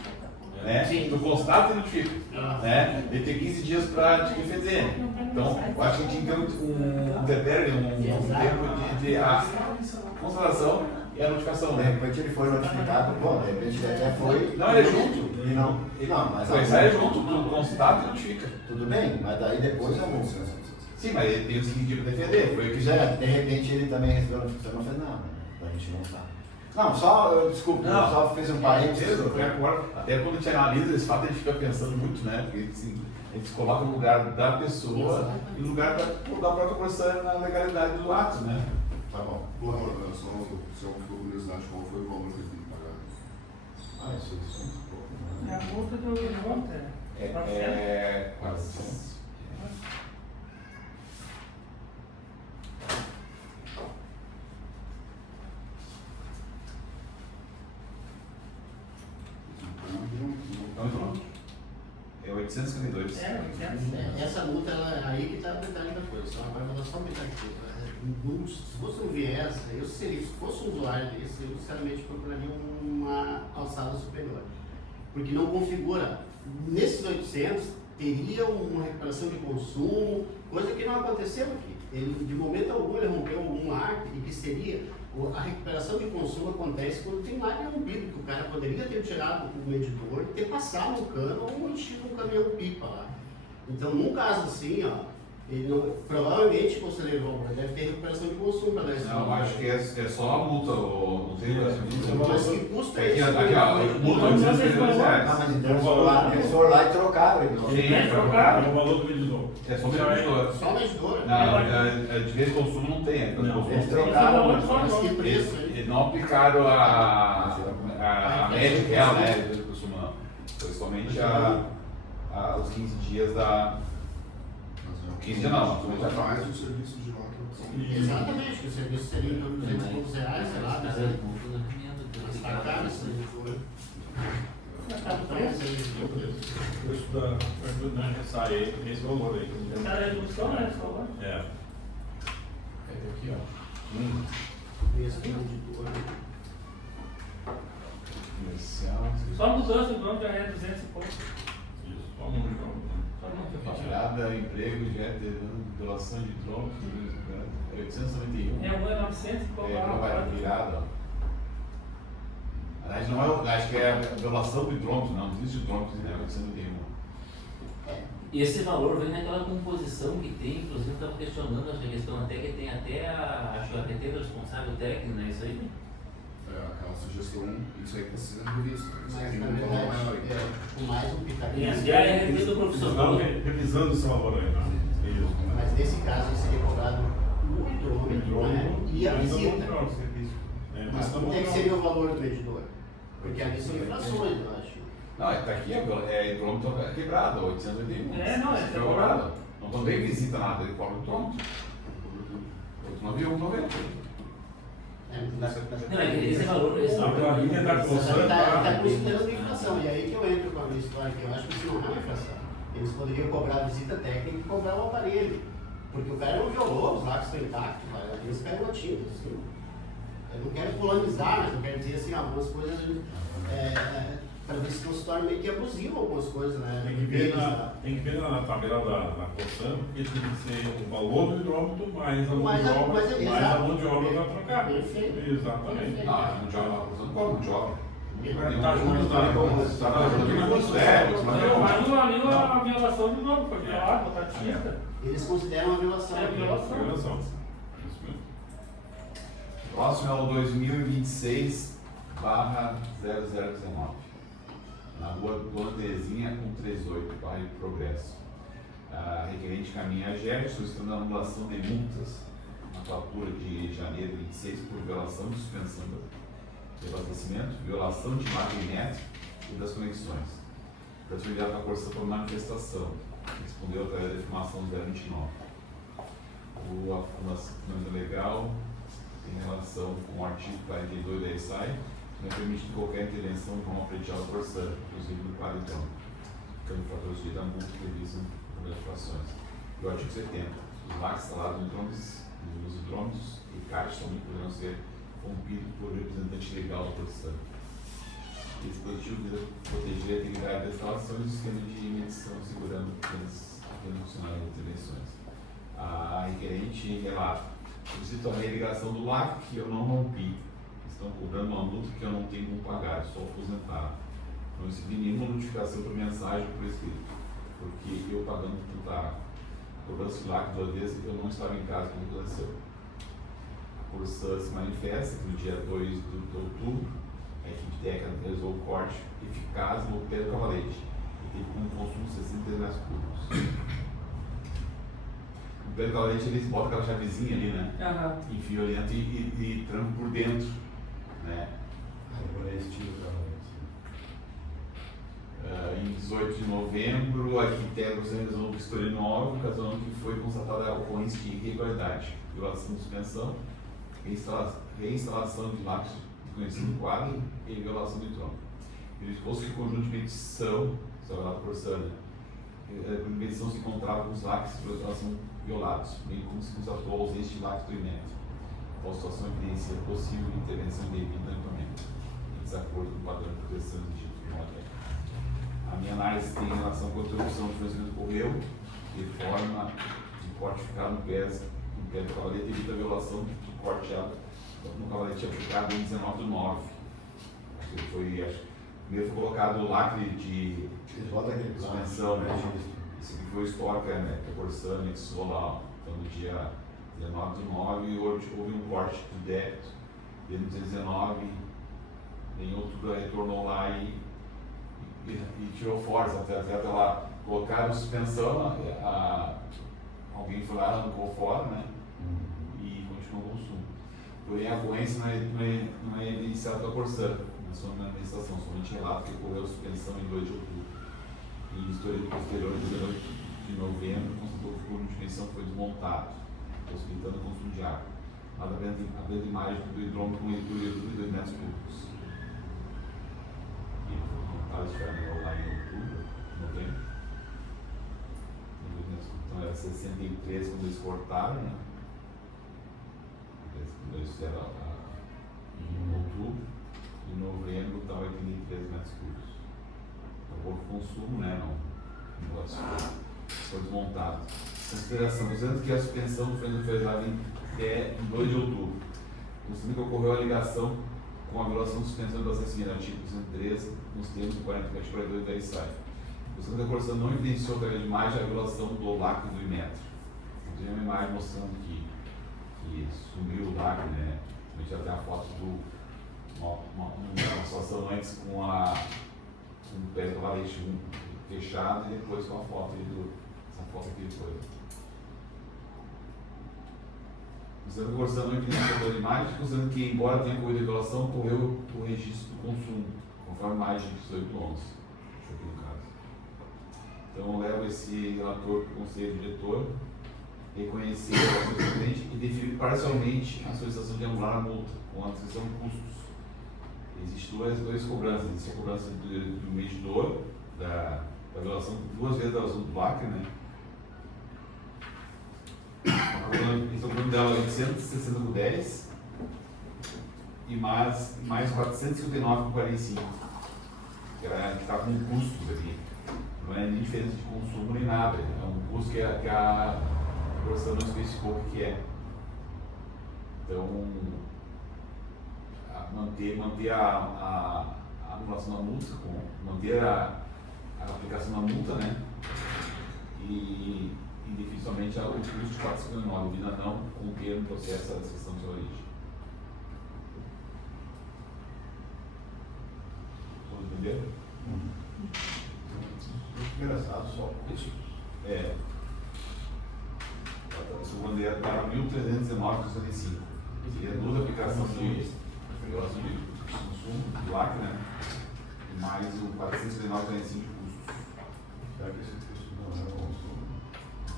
né? Tu constata e notifica, né? Ele tem 15 dias para te defender. Então, eu acho que a gente tem um critério, um tempo de a constatação e a notificação, de né? repente ele foi notificado, bom, de repente ele até foi. Não, ele é junto. E não, mas O SAI é junto, tu constata e notifica. tudo bem, mas daí depois a multa. Sim, mas ele tem os 15 dias para defender. Foi o que já. De repente ele também recebeu a notificação e não fez nada, né? A gente não sabe. Não, só, desculpa, eu só fiz um parênteses. Até quando a gente analisa esse fato, a gente fica pensando muito, né? Porque assim, a gente se coloca no lugar da pessoa e no lugar da própria pessoa na legalidade do ato, né? Tá bom. Só ficou curiosidade, qual foi o valor que ele tem que pagar? Isso é um pouco, É né? a multa do monte. É. 400. Então, pronto. É 852. Essa multa, aí que está o detalhe da coisa. Só agora vou dar só um detalhe. Se fosse um viés, se fosse um usuário desse, eu sinceramente procuraria uma alçada superior. Porque não configura. Nesses 800, teria uma recuperação de consumo, coisa que não aconteceu aqui. Ele, de momento algum, ele rompeu um lacre e que seria. A recuperação de consumo acontece quando tem lacre rompido, que o cara poderia ter tirado o medidor, ter passado no cano ou enchido um caminhão-pipa lá. Então, num caso assim, ó, ele não, provavelmente, conselheiro Valmor, deve ter recuperação de consumo para dar esse Não, eu acho que é só a multa, não tem Mas que custo é aqui, isso? aqui, ó, multa de 852 reais. Ah, mas então eles foram lá e trocaram. Então. Sim, É o valor do medidor. é só o medidor. Só o medidor? Não, de vez em consumo não tem. Eles trocaram. Mas que preço, hein? Eles não aplicaram a média que é, né? Eles costumam. Foi somente os 15 dias da. 15 dias não, somente a Mais o serviço de lote. Exatamente, que o serviço seria em torno de 200 e poucos reais, sei lá, Mas né? as multas eu recomendo. Mas tá caro esse medidor. Tá Então, caro esse medidor. O preço da sai esse valor aí. Está na redução, né? Por favor. É. aqui, ó. Preço do medidor. Comercial. Só a mudança do nome já é 200 e pouco. Isso, só um então. Só não tem que Retirada, emprego, doação de troncos, 891. É um é 900 e pouco. Não vai virada, ó. Aliás, não é, acho que é a violação de troncos, não existe troncos, né? 891. E esse valor vem naquela composição que tem, inclusive eu estava questionando essa questão até que tem até acho que a PT do responsável técnico, não é isso aí? Aquela sugestão, isso aí está sendo revisto. Mas na verdade, com mais um Tem pitadinho. as diárias revista do profissional. Estamos revisando esse valor aí, né? É isso. Mas nesse caso, ele seria cobrado o hidrômetro, né? E a visita. Mas quanto é que seria o valor do medidor? Porque ali são inflações, eu acho. Não, está aqui, é hidrômetro quebrado, 881. É, não, é Foi cobrado. Não também visita nada, ele cobra o hidrômetro. 891,90. Não, é que esse valor, esse valor. A linha da constante Está considerando inflação. E aí que eu entro com a minha história, que eu acho que isso não é uma inflação. Eles poderiam cobrar a visita técnica e cobrar o aparelho. Porque o cara não violou, os lacres estão intactos, eles pegam a tinta, assim. Eu não quero polemizar, mas eu quero dizer assim, algumas coisas para ver se não se torna meio que abusivo algumas coisas, né? Tem que ver na tabela da Corsã, porque tem que ser o valor do hidrômetro mais a mão de obra, mais a mão de obra para trocar. Perfeito. Exatamente. Não, a mão de obra, você não cobra mão de obra. Tá junto, Mas ali a violação de novo, foi violado, botar tinta. Eles consideram a violação. É violação. Violação. Isso mesmo. Próximo é o 2026/0019. Na rua Dona Terezinha, 138, bairro Progresso. A requerente caminha a GER solicitando a anulação de multas na fatura de janeiro de 26 por violação de suspensão de abastecimento, violação de marca e metro e das conexões. Para ser enviado à Corsã por manifestação. Respondeu através da informação 029. O fundamento legal em relação com o artigo 42 da ESAI, não é permitido qualquer intervenção de forma prejudicial à Corsã, inclusive no quadro então, ficando fator da multa prevista por legislações. E o artigo 70. Os lacres instalados nos hidrômetros e caixas somente poderão ser rompidos por representante legal da Corsã. Esse dispositivo visa proteger a integridade da instalação e o sistema de medição, segurando apenas funcionários de intervenções. A requerente relata: solicito a religação do lacre que eu não rompi. Estão cobrando uma multa que eu não tenho como pagar, sou aposentado. Não recebi nenhuma notificação por mensagem por escrito, porque eu pagando tanta água. Cobrando-se lacre 2 vezes, eu não estava em casa quando aconteceu. A Corsã se manifesta que no dia 2 de outubro, a equipe técnica realizou o corte eficaz no pé do cavalete e teve como consumo 63 metros cúbicos. No pé do cavalete eles botam aquela chavezinha ali, né? Enfia ali dentro e trancam por dentro, né? Em 18 de novembro, a equipe técnica realizou uma vistoria no órgão, ocasionando que foi constatada a ocorrência de irregularidade, violação de suspensão, reinstalação de lacres conhecido quadro e violação do hidrômetro. Verificou-se que o conjunto de medição, trabalhado por Sânia, a medição se encontrava com os lacres de violação violados, bem como se constatou a ausência de lacres do INET. A situação evidencia possível intervenção indevida no equipamento, em desacordo com o padrão de proteção exigido por uma técnica. A minha análise tem relação com a interrupção do fornecimento do correio, de forma de corte ficar no pé do cavalete devido à violação do corte no cavalete aplicado em 19/9. Primeiro foi colocado o lacre de suspensão, né? Esse aqui foi o histórico, né? Que a Corsã anexou lá, então no dia 19/9 e houve um corte do débito. Dentro de 19, em outubro retornou lá e tirou fora, até lá colocaram suspensão, alguém foi lá, arrancou fora, né? E continuou o consumo. Porém, a ocorrência não é iniciada pela Corsã, na sua manifestação, somente relato que ocorreu a suspensão em 2 de outubro. E história posterior, em 18 de novembro, constatou que o forno de suspensão foi desmontado, possibilitando o consumo de água. Nada havendo imagem do hidrômetro com leitura de 2 metros cúbicos. E foi montado lá em outubro, novembro. Então era 63 quando eles cortaram, né? Eles fizeram em outubro, em novembro estava 83 metros cúbicos. Acabou o consumo, né? Não foi desmontado. Consideração: considerando que a suspensão foi realizada em 2 de outubro, considerando que ocorreu a ligação com a violação de suspensão do acesso ao artigo 113, nos termos do 42 da ISAI. Considerando que a Corsã não evidenciou através de imagem a violação do lacre do IMETRO. Tem uma imagem mostrando que sumiu o lacre, né? A gente já tem a foto uma situação antes com o pé do cavalete fechado e depois com a foto essa foto aqui depois. Considerando que a Corsã não evidenciou a imagem, considerando que, embora tenha ocorrido a violação, ocorreu o registro do consumo, conforme a imagem de 18/11. Isso aqui no caso. Então eu levo esse relator para o Conselho Diretor, reconhecer o presidente e definir parcialmente a solicitação de anular a multa, com a descrição de custos. Existem duas cobranças. Existe a cobrança do medidor, da violação, 2 vezes da violação do lacre, né? Esse é o plano dela 860 por 10 e mais 459 por 45. Que está com custos aqui. Não é nem diferença de consumo nem nada. É um custo que a Corsan não especificou o que é. Então, manter a anulação da multa, manter a aplicação da multa, né? E dificilmente o custo de 459, devido a não cumprir no processo da descrição de origem. Todos entenderam? Engraçado só. É. Essa bandeira para 1.319,65. Reduz a aplicação de consumo de lacre, né? E mais o 419,45 de custos. Será que esse texto não é o consumo?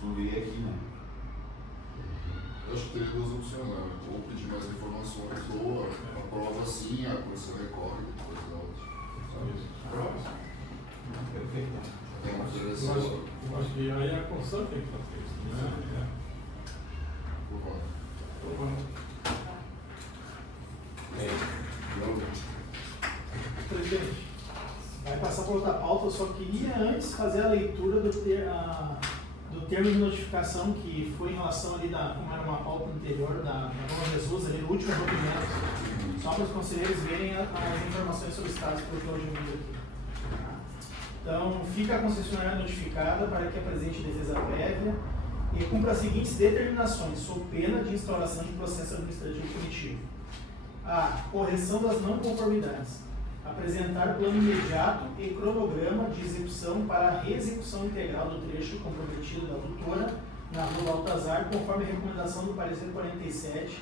Não viria aqui, né? Eu acho que tem duas opções, né? Ou pedir mais informações, ou aprova sim, a Corsan recorre e depois dá outra. Perfeito. Tem uma Eu ofereceu. acho que aí a Corsan tem que fazer isso, né? Por favor. Presidente, vai passar para outra pauta, eu só queria antes fazer a leitura do termo de notificação que foi em relação ali como era uma pauta anterior da Dona Jesus, ali no último documento, só para os conselheiros verem as informações solicitadas pelo hoje mesmo aqui. Então, fica a concessionária notificada para que apresente defesa prévia e cumpra as seguintes determinações, sob pena de instauração de processo administrativo punitivo. A. Correção das não conformidades. Apresentar plano imediato e cronograma de execução para a reexecução integral do trecho comprometido da adutora na Rua Altazar, conforme a recomendação do parecer 47,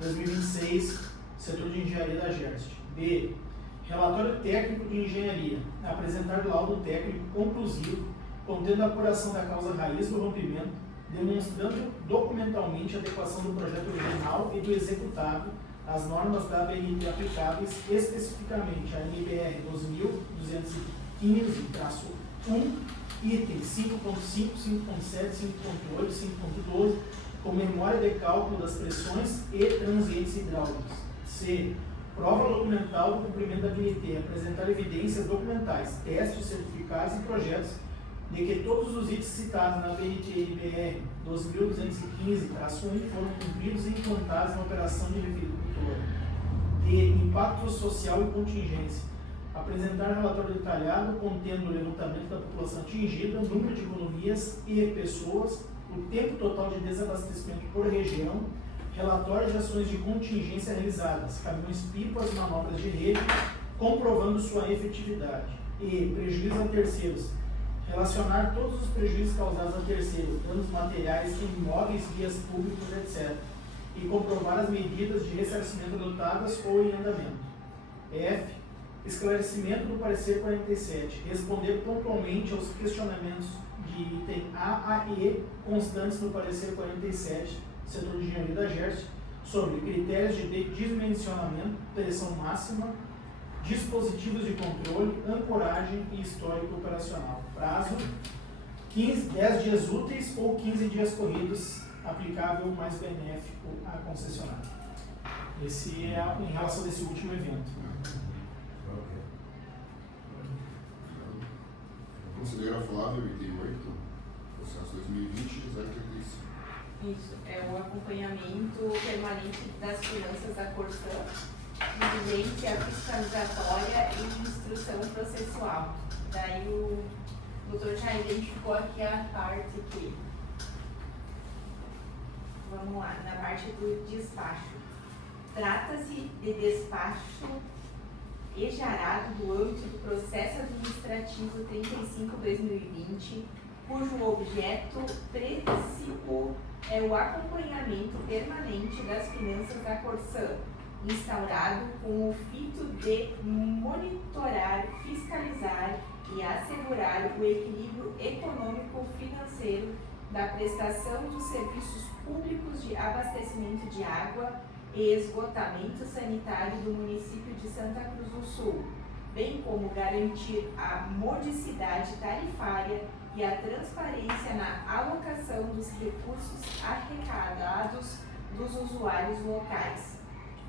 2026, setor de engenharia da GERST. B. Relatório técnico de engenharia. Apresentar laudo técnico conclusivo, contendo a apuração da causa raiz do rompimento, demonstrando documentalmente a adequação do projeto original e do executado às normas da ABNT aplicáveis, especificamente a NBR 2215-1, itens 5.5, 5.7, 5.8, 5.12, com memória de cálculo das pressões e transientes hidráulicas. C. Prova documental do cumprimento da ABNT, apresentar evidências documentais, testes, certificados e projetos de que todos os itens citados na ABNT-NBR 2215-1 foram cumpridos e implantados na operação de referido cultor. D. Impacto social e contingência. Apresentar relatório detalhado contendo o levantamento da população atingida, número de economias e pessoas, o tempo total de desabastecimento por região, relatório de ações de contingência realizadas, caminhões-pipas, manobras de rede, comprovando sua efetividade. E. Prejuízo a terceiros. Relacionar todos os prejuízos causados a terceiro, danos materiais, imóveis, vias públicas, etc. E comprovar as medidas de ressarcimento adotadas ou em andamento. F. Esclarecimento do parecer 47. Responder pontualmente aos questionamentos de item A a E constantes no parecer 47, setor de engenharia da GERST, sobre critérios de dimensionamento, pressão máxima, dispositivos de controle, ancoragem e histórico operacional. Prazo, 10 dias úteis ou 15 dias corridos, aplicável mais benéfico à concessionária. Esse é em relação a esse último evento. Conselheira Flávia, 88, processo 2020-035. Isso, é o acompanhamento permanente das finanças da Corsan, diligência fiscalizatória e instrução processual. Daí o doutor já identificou aqui a parte que, vamos lá, na parte do despacho. Trata-se de despacho ejarado do âmbito do processo administrativo 35/2020, cujo objeto principal é o acompanhamento permanente das finanças da Corsan, instaurado com o fito de monitorar, fiscalizar e assegurar o equilíbrio econômico-financeiro da prestação dos serviços públicos de abastecimento de água e esgotamento sanitário do município de Santa Cruz do Sul, bem como garantir a modicidade tarifária e a transparência na alocação dos recursos arrecadados dos usuários locais,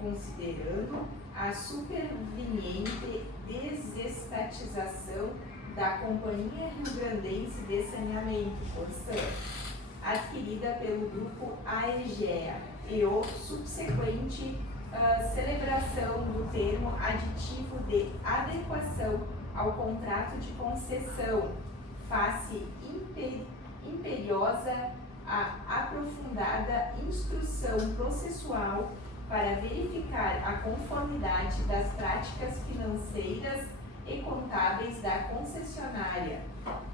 considerando a superveniente desestatização da Companhia Rio-Grandense de Saneamento, Corsã, adquirida pelo Grupo AEGEA, e o subsequente celebração do termo aditivo de adequação ao contrato de concessão, face imperiosa a aprofundada instrução processual para verificar a conformidade das práticas financeiras e contábeis da concessionária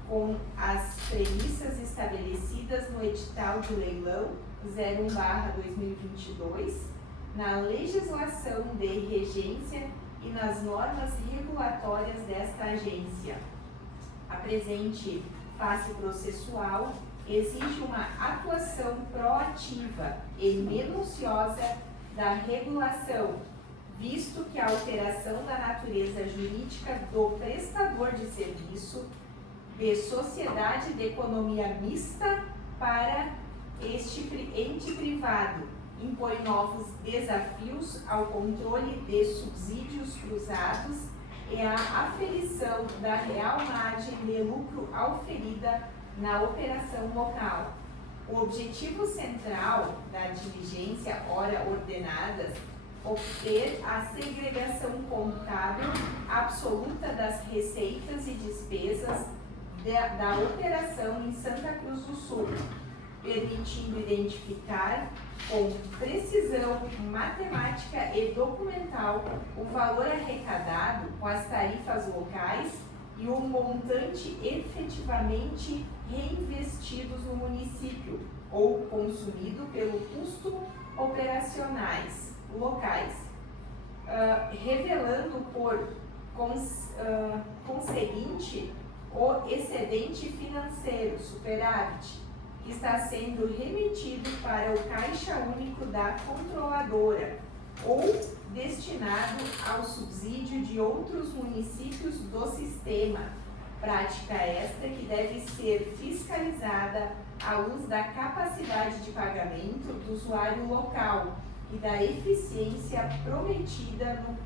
com as premissas estabelecidas no edital do leilão 01/2022, na legislação de regência e nas normas regulatórias desta agência. A presente face processual exige uma atuação proativa e minuciosa da regulação, visto que a alteração da natureza jurídica do prestador de serviço de sociedade de economia mista para este ente privado impõe novos desafios ao controle de subsídios cruzados e à aferição da real margem de lucro auferida na operação local. O objetivo central da diligência ora ordenadas obter a segregação contábil absoluta das receitas e despesas da operação em Santa Cruz do Sul, permitindo identificar com precisão matemática e documental o valor arrecadado com as tarifas locais e o montante efetivamente reinvestidos no município ou consumido pelo custo operacionais locais, revelando por conseguinte o excedente financeiro, superávit, que está sendo remetido para o Caixa Único da Controladora ou destinado ao subsídio de outros municípios do sistema, prática esta que deve ser fiscalizada à luz da capacidade de pagamento do usuário local e da eficiência prometida no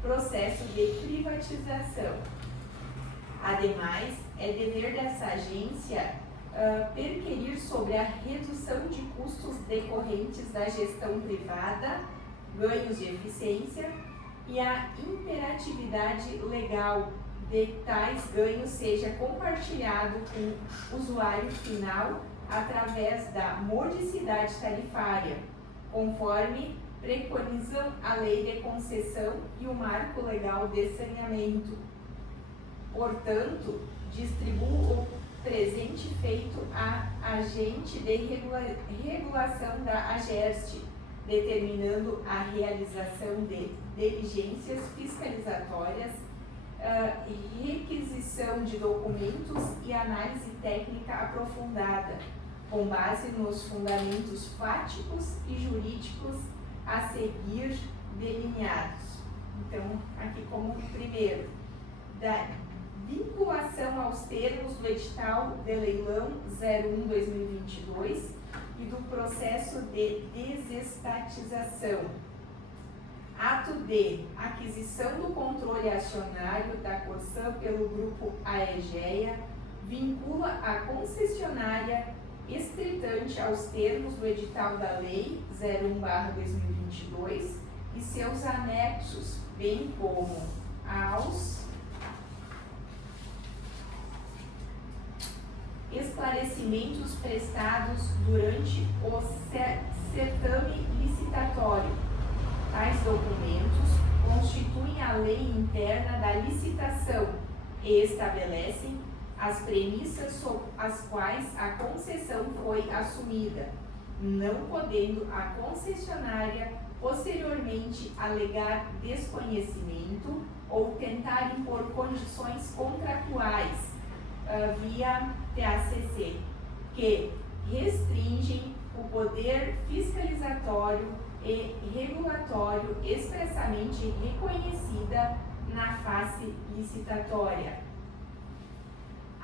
processo de privatização. Ademais, é dever dessa agência perquirir sobre a redução de custos decorrentes da gestão privada, ganhos de eficiência e a imperatividade legal de tais ganhos seja compartilhado com o usuário final através da modicidade tarifária, conforme preconizam a Lei de Concessão e o Marco Legal de Saneamento. Portanto, distribuo o presente feito a agente de regulação da AGERST, determinando a realização de diligências fiscalizatórias, requisição de documentos e análise técnica aprofundada, com base nos fundamentos fáticos e jurídicos a seguir delineados. Então, aqui como primeiro, da vinculação aos termos do edital de leilão 01/2022 e do processo de desestatização. Ato de aquisição do controle acionário da Corsã pelo Grupo AEGEA vincula a concessionária estritante aos termos do edital da Lei 01/2022 e seus anexos, bem como aos esclarecimentos prestados durante o certame licitatório. Tais documentos constituem a lei interna da licitação e estabelecem as premissas sob as quais a concessão foi assumida, não podendo a concessionária posteriormente alegar desconhecimento ou tentar impor condições contratuais via TACC, que restringem o poder fiscalizatório e regulatório expressamente reconhecida na face licitatória.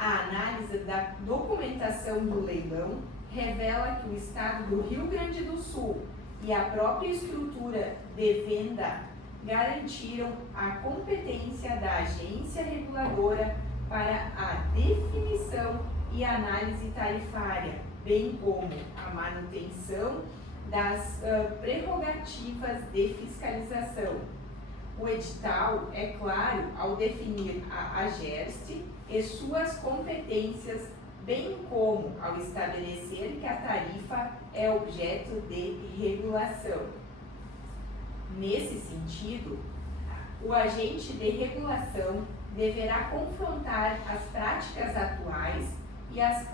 A análise da documentação do leilão revela que o Estado do Rio Grande do Sul e a própria estrutura de venda garantiram a competência da agência reguladora para a definição e análise tarifária, bem como a manutenção das prerrogativas de fiscalização. O edital é claro ao definir a AGERST e suas competências, bem como ao estabelecer que a tarifa é objeto de regulação. Nesse sentido, o agente de regulação deverá confrontar as práticas atuais e as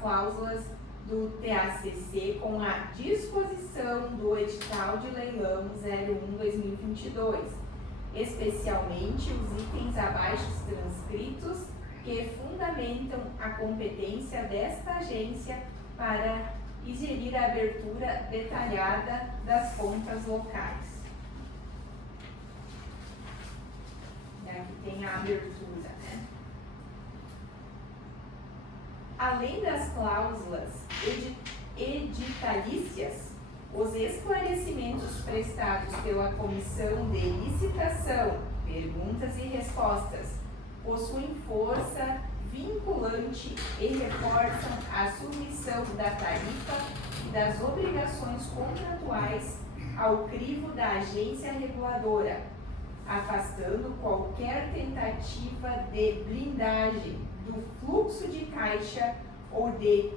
cláusulas do TACC com a disposição do edital de leilão 01/2022, especialmente os itens abaixo transcritos que fundamentam a competência desta agência para exigir a abertura detalhada das contas locais. E aqui tem a abertura, né? Além das cláusulas editalícias, os esclarecimentos prestados pela Comissão de Licitação, Perguntas e Respostas, possuem força vinculante e reforçam a submissão da tarifa e das obrigações contratuais ao crivo da agência reguladora, afastando qualquer tentativa de blindagem do fluxo de caixa ou de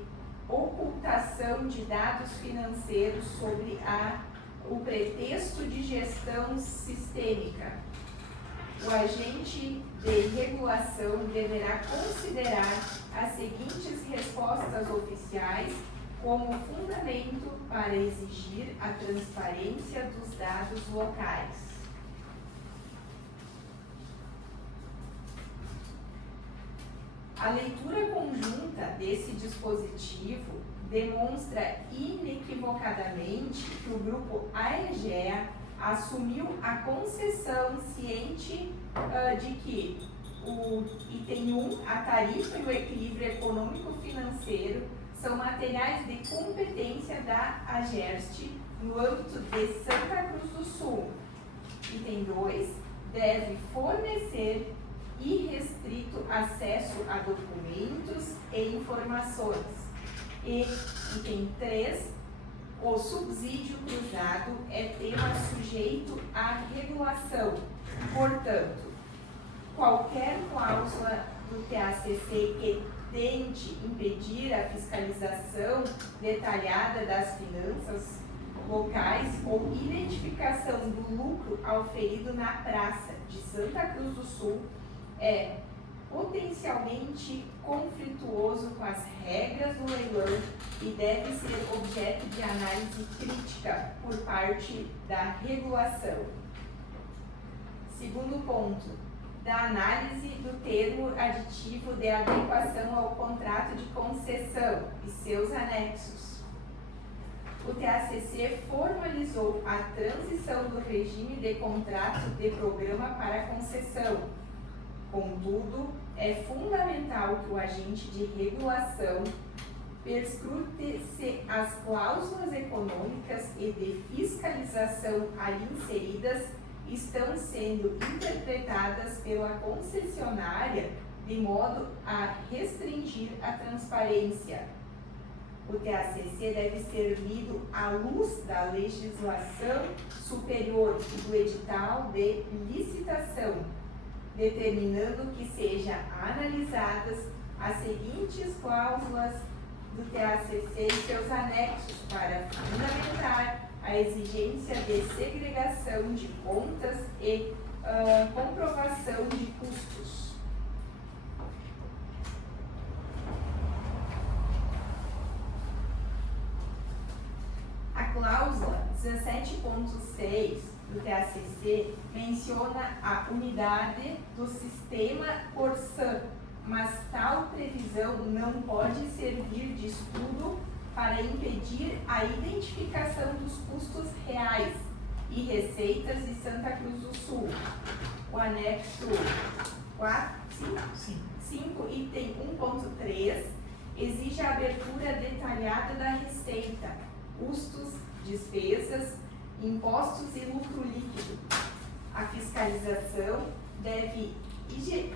ocultação de dados financeiros sobre o pretexto de gestão sistêmica. O agente de regulação deverá considerar as seguintes respostas oficiais como fundamento para exigir a transparência dos dados locais. A leitura conjunta desse dispositivo demonstra inequivocadamente que o grupo AEGEA assumiu a concessão ciente de que o item 1, a tarifa e o equilíbrio econômico-financeiro, são materiais de competência da AGERST no âmbito de Santa Cruz do Sul. Item 2, deve fornecer irrestrito acesso a documentos e informações. E item 3, o subsídio cruzado é tema sujeito à regulação. Portanto, qualquer cláusula do TACC que tente impedir a fiscalização detalhada das finanças locais ou identificação do lucro auferido na praça de Santa Cruz do Sul é potencialmente conflituoso com as regras do leilão e deve ser objeto de análise crítica por parte da regulação. Segundo ponto, da análise do termo aditivo de adequação ao contrato de concessão e seus anexos. O TACC formalizou a transição do regime de contrato de programa para concessão. Contudo, é fundamental que o agente de regulação perscrute se as cláusulas econômicas e de fiscalização ali inseridas estão sendo interpretadas pela concessionária de modo a restringir a transparência. O TACC deve ser lido à luz da legislação superior e do edital de licitação, determinando que sejam analisadas as seguintes cláusulas do TACC e seus anexos para fundamentar a exigência de segregação de contas e comprovação de custos. A cláusula 17.6 do TACC menciona a unidade do sistema Corsan, mas tal previsão não pode servir de estudo para impedir a identificação dos custos reais e receitas de Santa Cruz do Sul. O anexo 5, item 1.3, exige a abertura detalhada da receita, custos, despesas, impostos e lucro líquido. A fiscalização deve exigir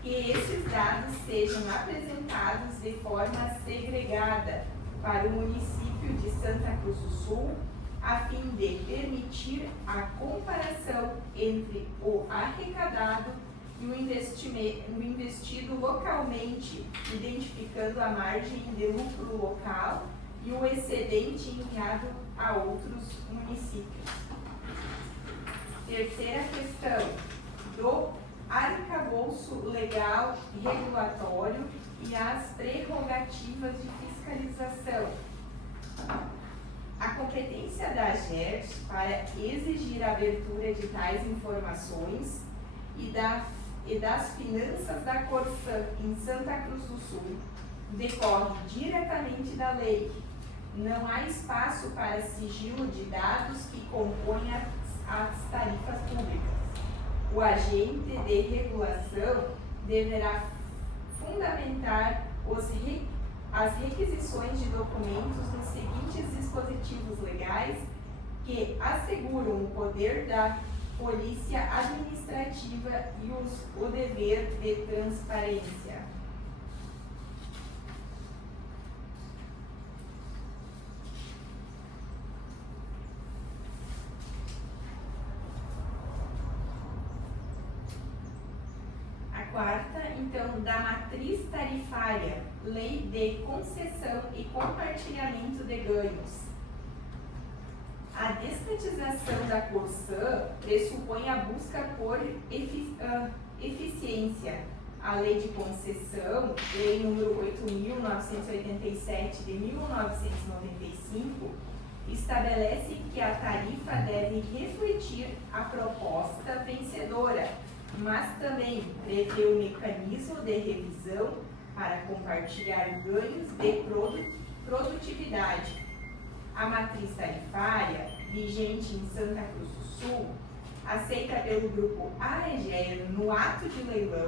que esses dados sejam apresentados de forma segregada para o município de Santa Cruz do Sul, a fim de permitir a comparação entre o arrecadado e o investido localmente, identificando a margem de lucro local e o excedente enviado a outros municípios. Terceira questão, do arcabouço legal e regulatório e as prerrogativas de fiscalização. A competência da AGERT para exigir a abertura de tais informações e das finanças da Corsã em Santa Cruz do Sul decorre diretamente da lei. Não há espaço para sigilo de dados que compõem as tarifas públicas. O agente de regulação deverá fundamentar as requisições de documentos nos seguintes dispositivos legais que asseguram o poder da polícia administrativa e o dever de transparência. A quarta, então, da matriz tarifária, lei de concessão e compartilhamento de ganhos. A desestatização da Corsã pressupõe a busca por eficiência. A lei de concessão, lei número 8.987 de 1995, estabelece que a tarifa deve refletir a proposta vencedora, mas também prevê o mecanismo de revisão para compartilhar ganhos de produtividade. A matriz tarifária, vigente em Santa Cruz do Sul, aceita pelo grupo AEGEA no ato de leilão,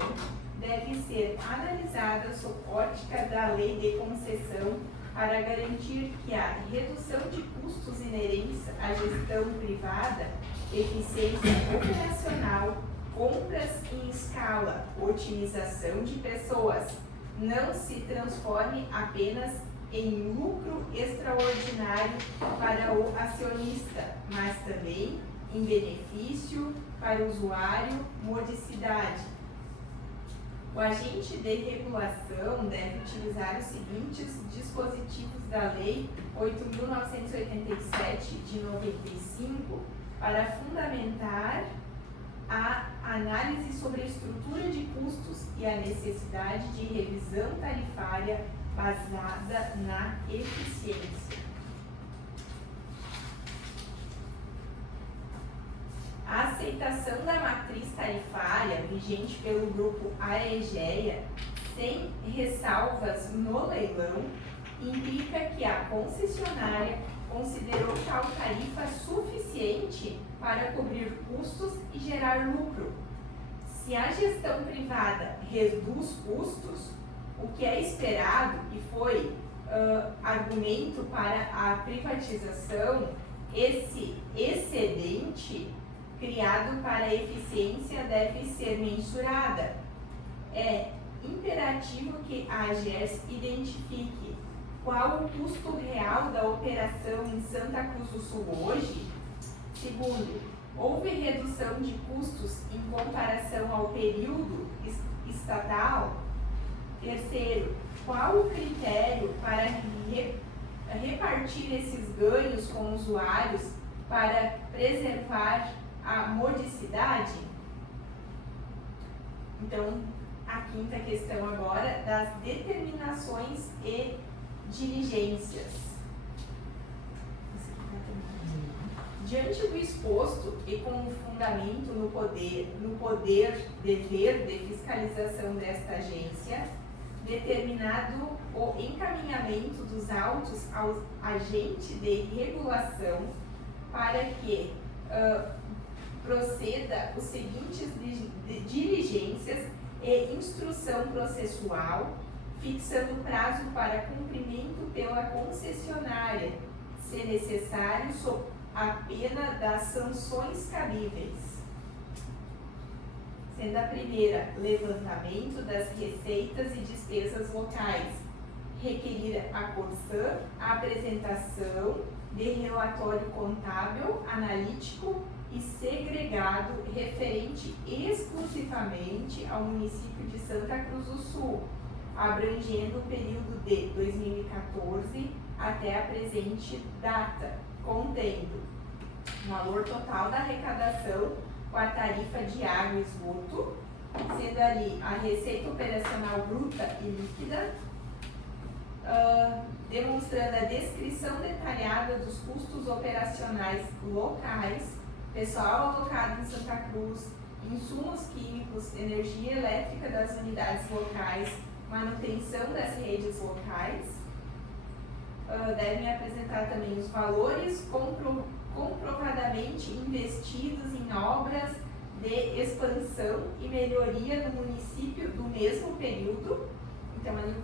deve ser analisada sob ótica da lei de concessão para garantir que a redução de custos inerentes à gestão privada, eficiência operacional, compras em escala, otimização de pessoas, não se transforme apenas em lucro extraordinário para o acionista, mas também em benefício para o usuário, modicidade. O agente de regulação deve utilizar os seguintes dispositivos da Lei 8.987 de 95 para fundamentar a análise sobre a estrutura de custos e a necessidade de revisão tarifária basada na eficiência. A aceitação da matriz tarifária vigente pelo grupo AEGEA, sem ressalvas no leilão, implica que a concessionária considerou tal tarifa suficiente para cobrir custos e gerar lucro. Se a gestão privada reduz custos, o que é esperado e foi argumento para a privatização, esse excedente criado para a eficiência deve ser mensurada. É imperativo que a AGERS identifique qual o custo real da operação em Santa Cruz do Sul hoje. Segundo, houve redução de custos em comparação ao período estatal. Terceiro, qual o critério para repartir esses ganhos com usuários para preservar a modicidade? Então, a quinta questão agora, das determinações e diligências. Diante do exposto e com o fundamento no dever de fiscalização desta agência, determinado o encaminhamento dos autos ao agente de regulação para que proceda os seguintes diligências e instrução processual, fixando prazo para cumprimento pela concessionária, se necessário, sob a pena das sanções cabíveis. Sendo a primeira, levantamento das receitas e despesas locais, requerir a Corsã a apresentação de relatório contábil, analítico e segregado referente exclusivamente ao município de Santa Cruz do Sul, abrangendo o período de 2014 até a presente data, contendo o valor total da arrecadação com a tarifa de água e esgoto, sendo ali a receita operacional bruta e líquida, demonstrando a descrição detalhada dos custos operacionais locais, pessoal alocado em Santa Cruz, insumos químicos, energia elétrica das unidades locais, manutenção das redes locais. Devem apresentar também os valores comprovadamente investidos em obras de expansão e melhoria do município do mesmo período, então ali o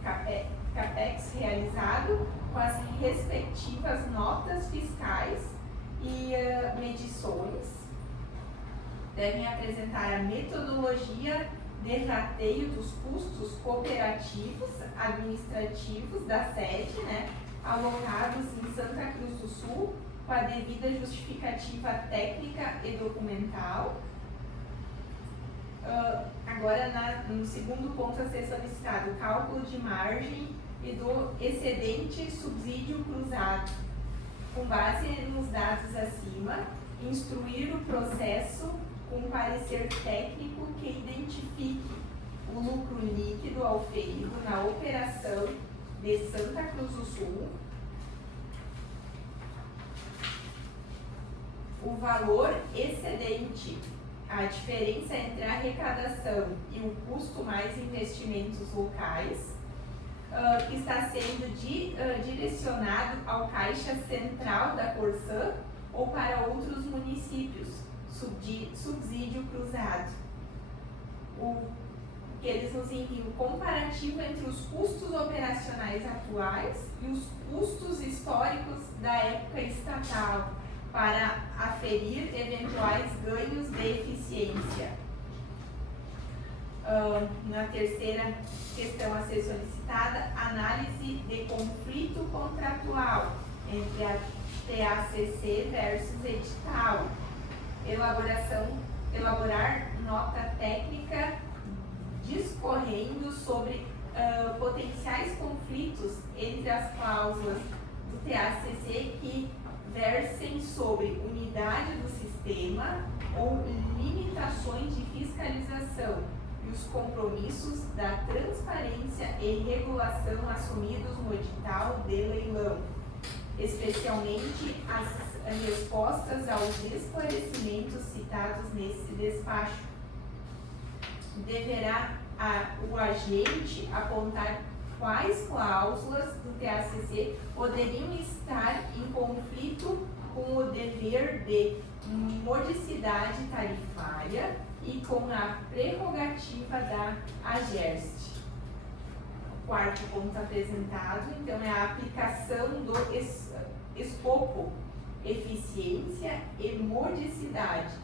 CAPEX realizado com as respectivas notas fiscais e medições. Devem apresentar a metodologia de rateio dos custos cooperativos administrativos da sede, né, alocados em Santa Cruz do Sul, com a devida justificativa técnica e documental. Agora, no segundo ponto a ser solicitado, o cálculo de margem e do excedente subsídio cruzado. Com base nos dados acima, instruir o processo com parecer técnico que identifique o lucro líquido auferido na operação de Santa Cruz do Sul, o valor excedente, a diferença entre a arrecadação e o custo mais investimentos locais, que está sendo direcionado ao Caixa Central da Corsã ou para outros municípios, subsídio cruzado. Que eles nos enviam o comparativo entre os custos operacionais atuais e os custos históricos da época estatal, para aferir eventuais ganhos de eficiência. Na terceira questão a ser solicitada, análise de conflito contratual entre a TACC versus edital. Elaborar nota técnica discorrendo sobre potenciais conflitos entre as cláusulas do TACC que versem sobre unidade do sistema ou limitações de fiscalização e os compromissos da transparência e regulação assumidos no edital de leilão, especialmente as respostas aos esclarecimentos citados nesse despacho. Deverá o agente apontar quais cláusulas do TACC poderiam estar em conflito com o dever de modicidade tarifária e com a prerrogativa da AGERST. O quarto ponto apresentado, então, é a aplicação do escopo, eficiência e modicidade.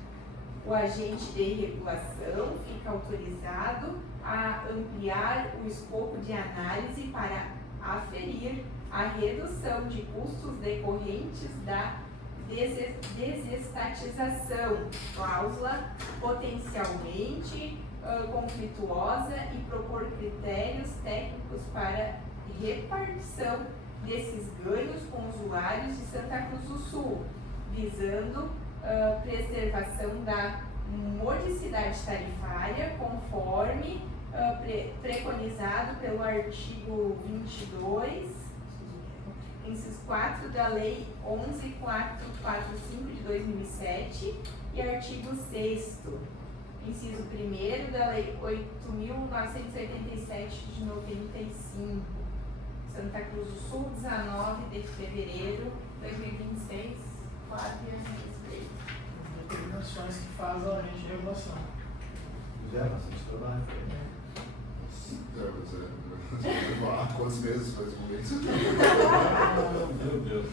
O agente de regulação fica autorizado a ampliar o escopo de análise para aferir a redução de custos decorrentes da desestatização, cláusula potencialmente conflituosa, e propor critérios técnicos para repartição desses ganhos com usuários de Santa Cruz do Sul, visando preservação da modicidade tarifária, conforme preconizado pelo artigo 22, inciso 4 da Lei 11.445 de 2007 e artigo 6º, inciso 1º da Lei 8.987 de 95. Santa Cruz do Sul, 19 de fevereiro de 2026, 4 dias. funções que faz a agente de regulação. É bastante trabalho. Quantos meses faz um mês? Meu Deus.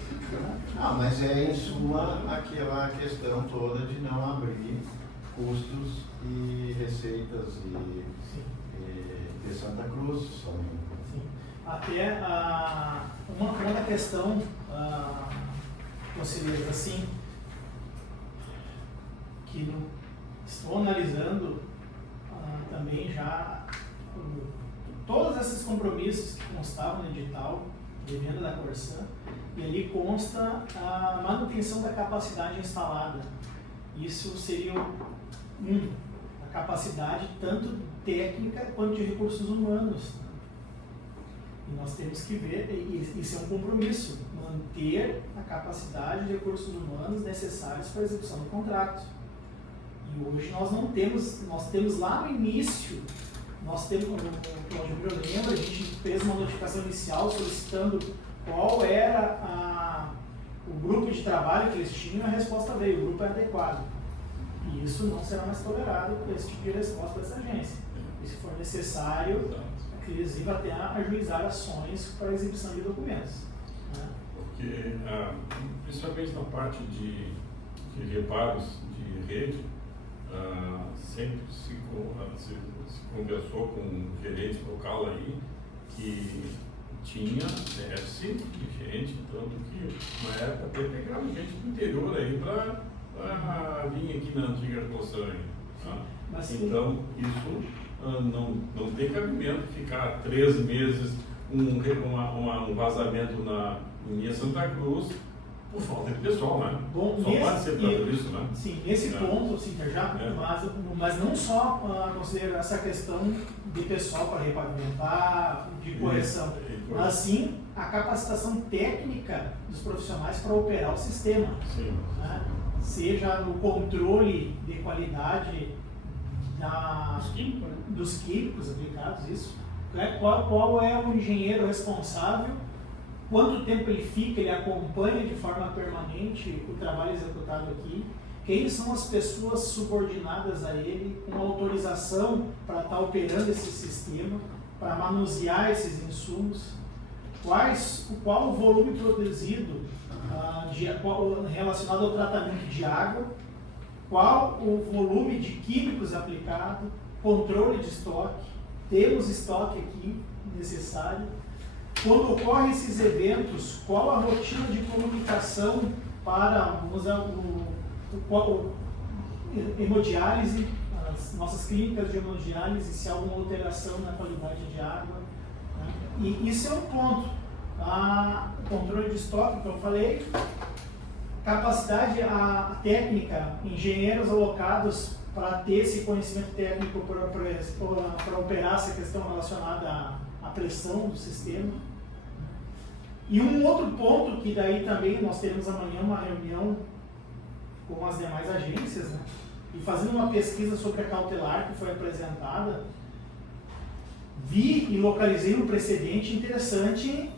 Ah, mas é em suma aquela questão toda de não abrir custos e receitas de Santa Cruz. Sim. Até uma questão, conselheiros, assim, que estou analisando também já todos esses compromissos que constavam no edital de venda da Corsã, e ali consta a manutenção da capacidade instalada. Isso seria a capacidade tanto técnica quanto de recursos humanos. E nós temos que ver, isso é um compromisso, manter a capacidade de recursos humanos necessários para a execução do contrato. E hoje nós não temos, nós temos lá no início, nós temos, eu lembro, a gente fez uma notificação inicial solicitando qual era o grupo de trabalho que eles tinham, a resposta veio, o grupo é adequado. E isso não será mais tolerado por esse tipo de resposta dessa agência. E se for necessário, eles vão até ajuizar ações para a exibição de documentos. Né? Porque, principalmente na parte de reparos de rede, sempre se conversou com um gerente local aí que tinha déficit de gente, tanto que na época até pegava gente do interior aí para vir aqui na antiga regulação aí. Tá? Então, isso não tem cabimento ficar 3 meses um vazamento na linha Santa Cruz por falta de pessoal, né? Bom, só pode ser por isso, né? Sim, nesse ponto, sim, mas não só considero essa questão de pessoal para repavimentar, de correção, mas sim a capacitação técnica dos profissionais para operar o sistema. Sim. Né? Seja no controle de qualidade dos químicos aplicados, isso. Né? Qual é o engenheiro responsável? Quanto tempo ele fica, ele acompanha de forma permanente o trabalho executado aqui? Quem são as pessoas subordinadas a ele com autorização para estar operando esse sistema, para manusear esses insumos? Qual o volume produzido relacionado ao tratamento de água? Qual o volume de químicos aplicado? Controle de estoque? Temos estoque aqui necessário? Quando ocorrem esses eventos, qual a rotina de comunicação para hemodiálise, as nossas clínicas de hemodiálise, se há alguma alteração na qualidade de água? Né? E isso é um ponto. O controle de estoque, que eu falei, capacidade técnica, engenheiros alocados para ter esse conhecimento técnico para operar essa questão relacionada à pressão do sistema. E um outro ponto que daí também nós teremos amanhã uma reunião com as demais agências, né? E fazendo uma pesquisa sobre a cautelar que foi apresentada, vi e localizei um precedente interessante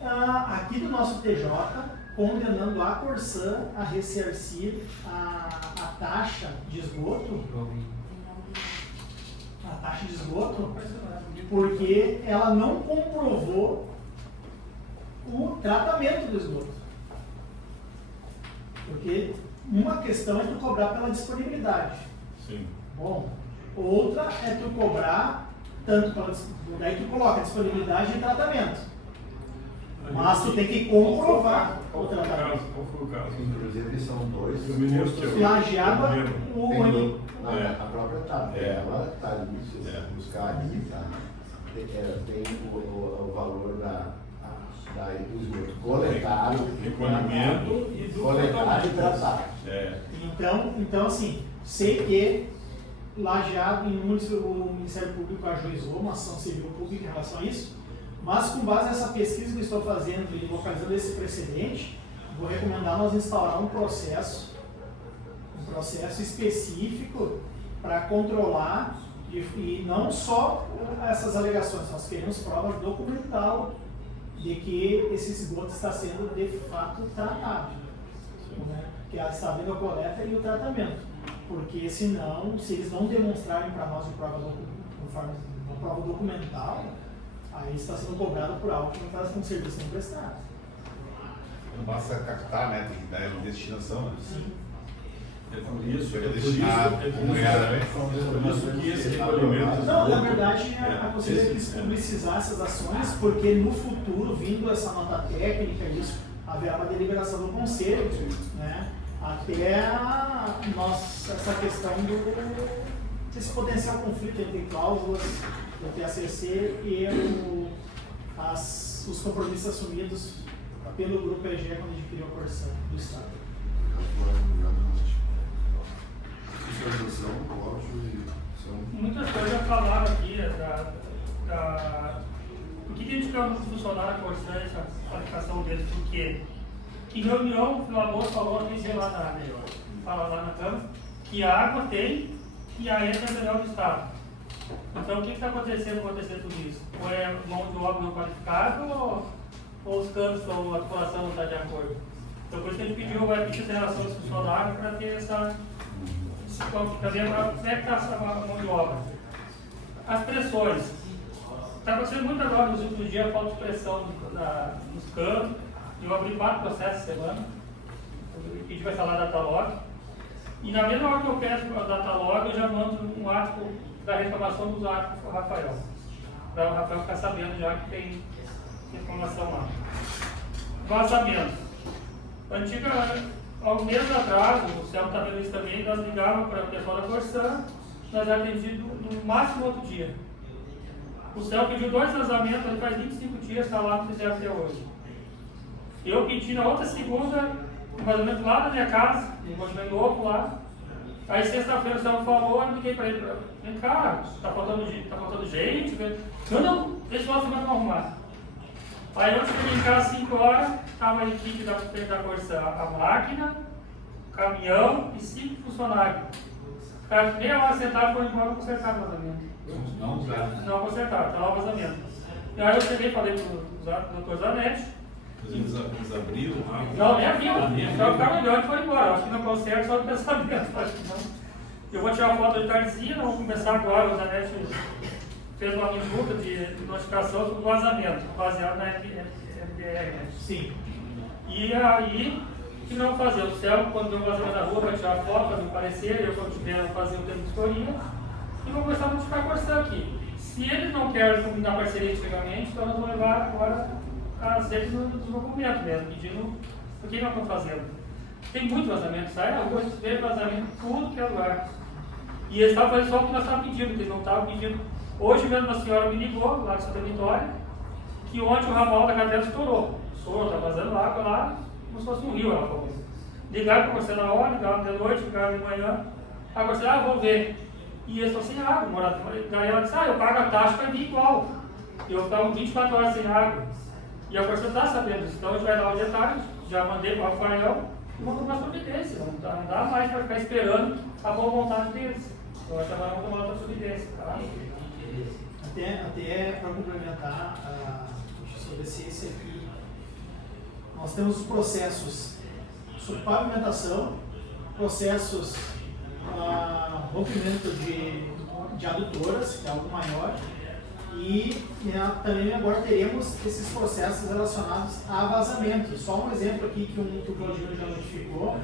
aqui do nosso TJ, condenando a Corsã a ressarcir a taxa de esgoto, porque ela não comprovou o tratamento do esgoto. Porque uma questão é tu cobrar pela disponibilidade. Sim. Bom, outra é tu cobrar tanto pela daí tu coloca disponibilidade e tratamento. Mas tu tem que comprovar o tratamento. Qual foi o caso? Inclusive são 2. Eu me lembro que Plagiava a própria tabela está ali, se você buscar ali, tá? Tem o valor do esgoto coletado, recolhimento e do coletado e tratado. Então assim, sei que Lajeado, o Ministério Público ajuizou uma ação civil pública em relação a isso, mas com base nessa pesquisa que eu estou fazendo e localizando esse precedente, vou recomendar nós instaurar um processo específico para controlar e não só essas alegações, nós queremos prova documental de que esse esgoto está sendo de fato tratado, né? Que está havendo a coleta e o tratamento. Porque senão, se eles não demonstrarem para nós de prova documental, aí está sendo cobrado por algo que não faz com o serviço não prestado. Não basta captar, né? Tem que dar destinação, né? Sim. É por isso, Ele é destinado como era, né? por isso que esse recolhimento... Não, na verdade, a conselheira quis publicizar essas ações, porque no futuro, vindo essa nota técnica, isso, haverá uma deliberação do conselho, né? Até essa questão desse potencial conflito entre cláusulas do TACC e os compromissos assumidos pelo Grupo EGE quando adquiriu a Corsã do Estado. Fiscalização, Cláudio e são. Muitas coisas já falaram aqui, por que a gente quer funcionar a Corsã, essa qualificação deles? Porque que reunião o Labor falou aqui lá na Câmara, que a água tem e a ETA é melhor do Estado. Então o que está acontecendo com tudo isso? Ou é mão de obra não qualificada ou os campos ou a população não está de acordo? Então por isso que a gente pediu a relação de funcionário para ter para ver como é que está essa mão de obra. As pressões. Está acontecendo muito agora nos últimos dias a falta de pressão nos campos. Eu abri 4 processos essa semana. A gente vai falar da Datalog. E na mesma hora que eu peço a Datalog, eu já mando um ato da reclamação dos atos para o Rafael. Para o Rafael ficar sabendo já que tem informação lá. Vazamentos. Há um mês atrás, o Celso está vendo isso também, nós ligávamos para o pessoal da Corsã, nós atendíamos no máximo outro dia. O Celso pediu 2 vazamentos, ele faz 25 dias, está lá, não fizeram até hoje. Eu pedi na outra segunda, um vazamento lá da minha casa, um vazamento novo lá. Aí sexta-feira o Celso falou, eu liguei para ele, vem cá, tá faltando gente. Não, deixa o vazamento arrumar. Aí eu cheguei em casa às 5 horas, estava a equipe da Corsã, a máquina, o caminhão e 5 funcionários. Ficaram meia hora sentados e foram embora para consertar o vazamento. Não consertaram, estava o vazamento. E aí eu cheguei e falei para o Dr. Zanetti. Eles abriram a... Não, nem abriu. Só ficaram olhando e foram embora. Acho que não conserta, só do pensamento. Acho que não. Eu vou tirar a foto de tardezinha, vamos começar agora. O Zanetti fez uma minuta de notificação sobre o vazamento, baseado na FDR. Sim. E aí, o que nós vamos fazer? O Céu, quando deu o vazamento da rua, vai tirar a foto, para me parecer, eu, quando tiver, vou fazer um tempo de historinha, e vou começar a notificar a Corsã aqui. Se eles não querem combinar parceria antigamente, então nós vamos levar agora as redes dos documentos mesmo, pedindo o que nós estamos fazendo. Tem muito vazamento, sai na rua, a gente vê vazamento tudo que é lugar. E eles estavam fazendo só o que nós estávamos pedindo, porque eles não estavam pedindo. Hoje mesmo uma senhora me ligou, lá de Santa Vitória, que ontem o ramal da cadela estourou. Está vazando água lá, como se fosse um rio, ela falou. Ligaram para você na hora, ligaram de noite, ligaram de manhã. Aí você, vou ver. E eles estão sem água, morador. Daí ela disse, eu pago a taxa, vai vir igual. Eu ficava 24 horas sem água. E a Corsã está sabendo disso. Então a gente vai dar o detalhe, já mandei para o Rafael e vamos tomar providência. Não dá mais para ficar esperando a boa vontade deles. Então acho que agora vamos tomar outra providência. Tá? Até para complementar sobre esse aqui, nós temos os processos sobre pavimentação, processos rompimento de adutoras, que é algo maior, e também agora teremos esses processos relacionados a vazamento. Só um exemplo aqui que o Claudinho já notificou,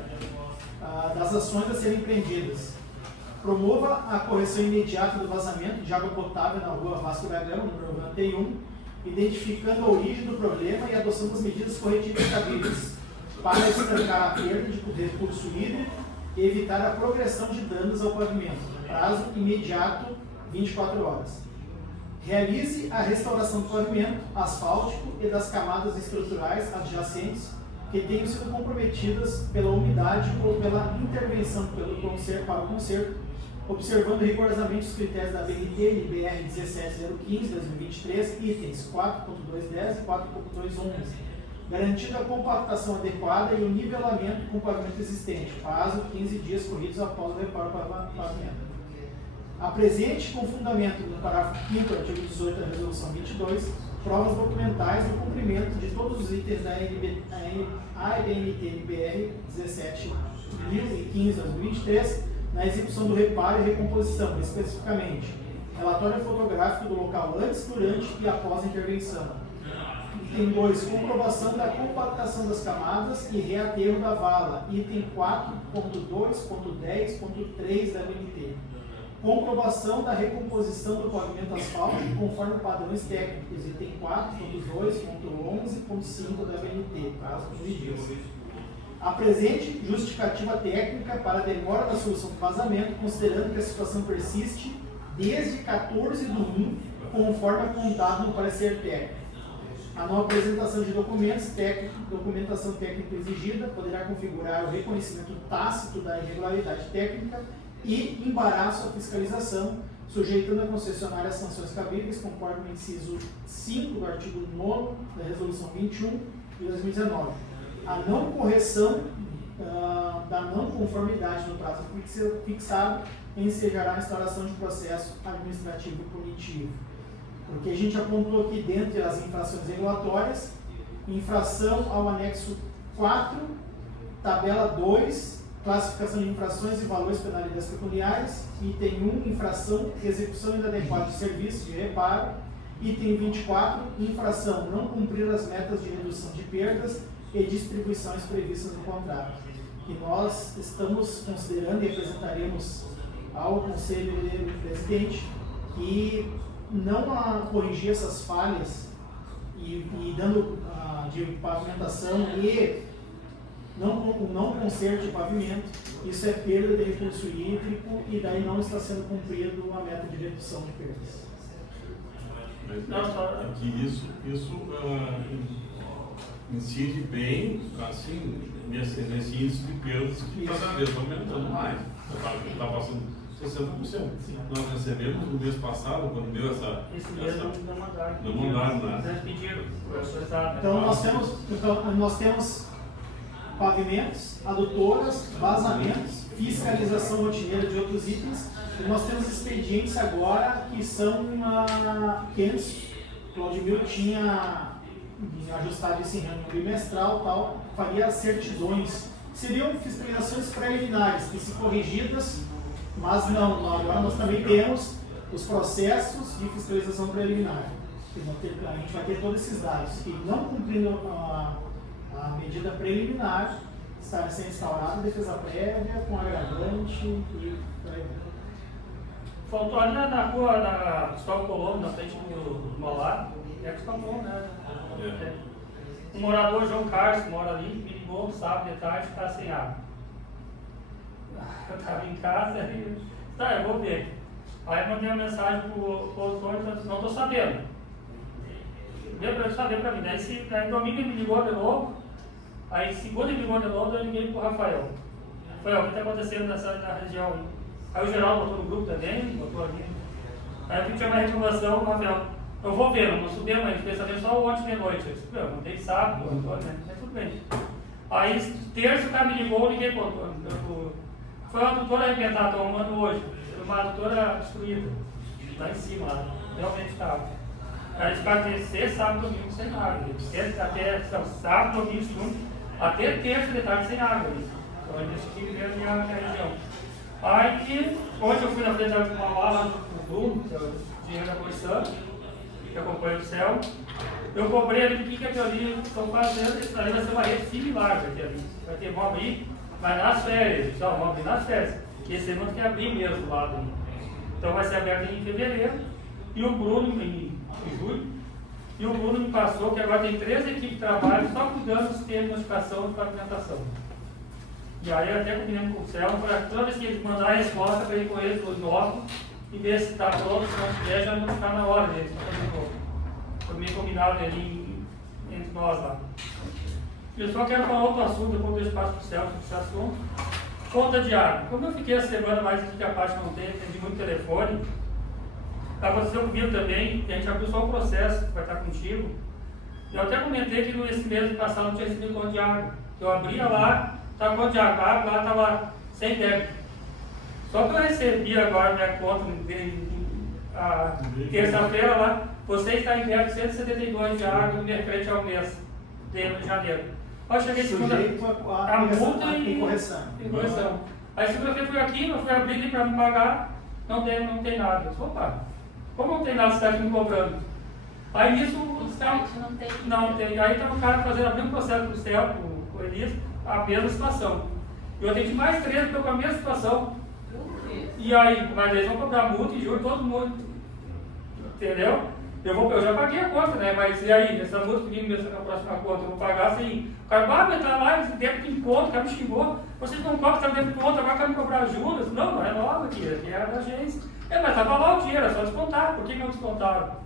das ações a serem empreendidas. Promova a correção imediata do vazamento de água potável na rua Vasco da Gama, número 91, identificando a origem do problema e adoção das medidas corretivas cabíveis para estancar a perda de recurso hídrico e evitar a progressão de danos ao pavimento, prazo imediato, 24 horas. Realize a restauração do pavimento asfáltico e das camadas estruturais adjacentes que tenham sido comprometidas pela umidade ou pela intervenção para o conserto, observando rigorosamente os critérios da BNT NBR 17015/2023, itens 4.210 e 4.211, garantindo a compactação adequada e o nivelamento com o pavimento existente, prazo 15 dias corridos após o reparo para o pavimento. Apresente com fundamento no parágrafo 5º do artigo 18 da Resolução 22, provas documentais do cumprimento de todos os itens da ABNT-NBR 17.015/2023, na execução do reparo e recomposição, especificamente relatório fotográfico do local antes, durante e após a intervenção. Item 2, comprovação da compactação das camadas e reaterro da vala. Item 4.2.10.3 da BNT. Comprovação da recomposição do pavimento asfáltico conforme padrões técnicos. Item 4.2.11.5 da BNT, prazo 15 dias. Apresente justificativa técnica para a demora da solução do vazamento, considerando que a situação persiste desde 14/1, conforme apontado no parecer técnico. A não apresentação de documentação técnica exigida poderá configurar o reconhecimento tácito da irregularidade técnica e embaraço à fiscalização, sujeitando a concessionária às sanções cabíveis, conforme o inciso 5 do artigo 9º da Resolução 21 de 2019. A não correção da não conformidade no prazo fixado ensejará a instauração de processo administrativo punitivo. Porque a gente apontou aqui dentre as infrações regulatórias, infração ao anexo 4, tabela 2, classificação de infrações e valores penalidades pecuniárias, item 1, infração, execução inadequada de serviço de reparo, item 24, infração, não cumprir as metas de redução de perdas e distribuições previstas no contrato. E nós estamos considerando e apresentaremos ao Conselho Presidente que não corrigir essas falhas e dando de pavimentação e não conserto de pavimento, isso é perda de recurso hídrico e daí não está sendo cumprido a meta de redução de perdas. É que isso incide bem, assim, nesse índice de perdas que cada vez aumentando mais. Está passando 60%. Nós recebemos no mês passado, quando deu essa. Esse mês não mandaram. Não mandaram nada. Eles pediram. Então nós temos pavimentos, adutoras, vazamentos, fiscalização rotineira de outros itens, e nós temos expedientes agora que são quentes. Claudimir tinha ajustado isso em reunião bimestral, tal, faria certidões. Seriam fiscalizações preliminares, que se corrigidas, mas não, agora nós também temos os processos de fiscalização preliminar. A gente vai ter todos esses dados, que não cumprindo a medida preliminar, está sendo instaurada defesa prévia, com agravante e por aí vai. Faltou ali na rua da Cristóvão Colombo, na frente do Malá, é Cristóvão Colombo, né? Um morador, João Carlos, que mora ali, me ligou sábado de tarde, está sem água. Eu estava em casa e eu vou ver. Aí mandei uma mensagem pro Antônio e disse, não estou sabendo. Deu para saber para mim. Aí domingo ele me ligou de novo. Aí segunda ele me ligou de novo, eu liguei pro Rafael. Rafael, o que está acontecendo na região aí? Aí o Geraldo botou no grupo também, botou ali. Aí eu fui chamar a reclamação, o Rafael, eu vou ver, não subi amanhã, fiquei sabendo só ontem de noite. Eu disse, não tem sábado, Antônio, né? Mas tudo bem. Aí terça o cara me ligou, eu liguei pro Antônio. Foi uma adutora arrebentada, estou arrumando hoje. Uma adutora destruída, lá em cima, lá. Realmente estava. Aí eles ficaram terça, sábado, domingo sem água. Até sábado, domingo, segundo, até terça de tarde sem água. Então eles tinham que ver a minha região. Aí, hoje eu fui na frente de uma lá no Bruno, que é o dinheiro da Coição, que acompanha o céu. Eu cobrei ali o que aquilo ali estão fazendo, isso ali vai ser uma rede similar aqui ali. Vai ter, vão abrir, mas nas férias, só vão abrir nas férias. Que esse ano tem que abrir mesmo do lado. Então vai ser aberto em fevereiro. E o Bruno, em julho, e o Bruno me passou que agora tem 3 equipes de trabalho só cuidando do sistema de notificação de pavimentação. E aí eu até combinei com o céu, para toda vez que eles mandarem a resposta para ir com eles nos novos e ver se está pronto, se não tiver, já não ficar na hora deles. Foi meio combinado ali entre nós lá. Eu só quero falar outro assunto, depois do espaço para o céu sobre esse assunto. Conta de água. Como eu fiquei a semana mais aqui que a parte não tem, atendi muito telefone, aconteceu comigo também, a gente abriu só o processo, que vai estar contigo. Eu até comentei que nesse mês passado não tinha recebido conta de água. Eu abria lá, estava conta de água, a água lá estava sem débito. Só que eu recebi agora minha conta terça-feira lá, você está em débito 172 de água no minha frente ao mês de janeiro. Eu cheguei segunda, a multa e correção. Aí segunda-feira fui aqui, eu fui abrir ali para me pagar, não tem nada. Eu disse, opa, como não tem nada, você está me cobrando? Aí nisso, O site não tem. não tem. Aí estava o cara abrindo um processo do céu, com o Elias, a mesma situação. Eu atendi mais 3 que estão com a mesma situação. E aí, mas eles vão cobrar multa e juros todo mundo. Entendeu? Eu já paguei a conta, né? Mas e aí, essa multa que me deu na próxima conta, eu vou pagar assim. O cara vai entrar lá, esse tempo de encontro, o cara me xingou. Vocês não cobram, está dentro de conta, agora quer me cobrar juros? Não é nova aqui é da agência. Mas estava lá o dinheiro, é só descontar. Por que não descontaram?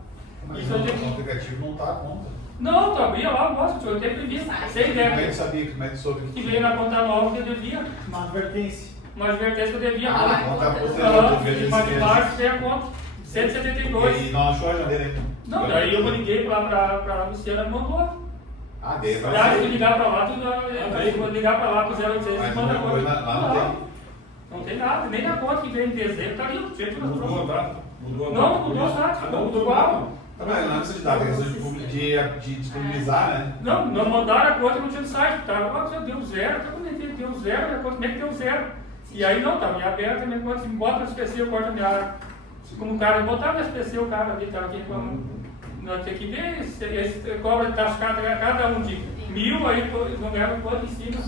Mas Isso eu no tenho... aplicativo não está a conta. Não, tu abria lá o negócio, eu tenho previsto. Sem Como é que ideia. sabia? Como é que soube Que veio na conta nova que eu devia. Uma advertência. Uma advertência que eu devia. Ah, conta posterior do mês Mas de desse março tem a conta. 172. E não achou a janeira ainda? Não, daí eu liguei lá pra Luciana e mandou. Ah, dele. Aliás, se ligar pra lá, eu vou ligar pra lá pro 0800 e Mas manda não, coisa. lá não tem. Não tem nada, nem na conta que veio em dezembro, tá ali, do jeito que nós Mudou a trouxemos. data? Mudou a data? Não, mudou a data, mudou igual. Tá, mas não precisa de dar, tem questão de disponibilizar, né? Não mandaram a conta, não tinha no site, tá? Deu zero, até quando ele deu zero, minha conta meio que deu zero. E aí não, tá, minha aberta, minha conta, se me bota no SPC, eu corto a minha área. Como o cara, botava no SPC, o cara ali, tava aqui como. Nós temos que ver, esse cobra de taxa cada um de 1.000, aí eles vão ganhar quanto em cima.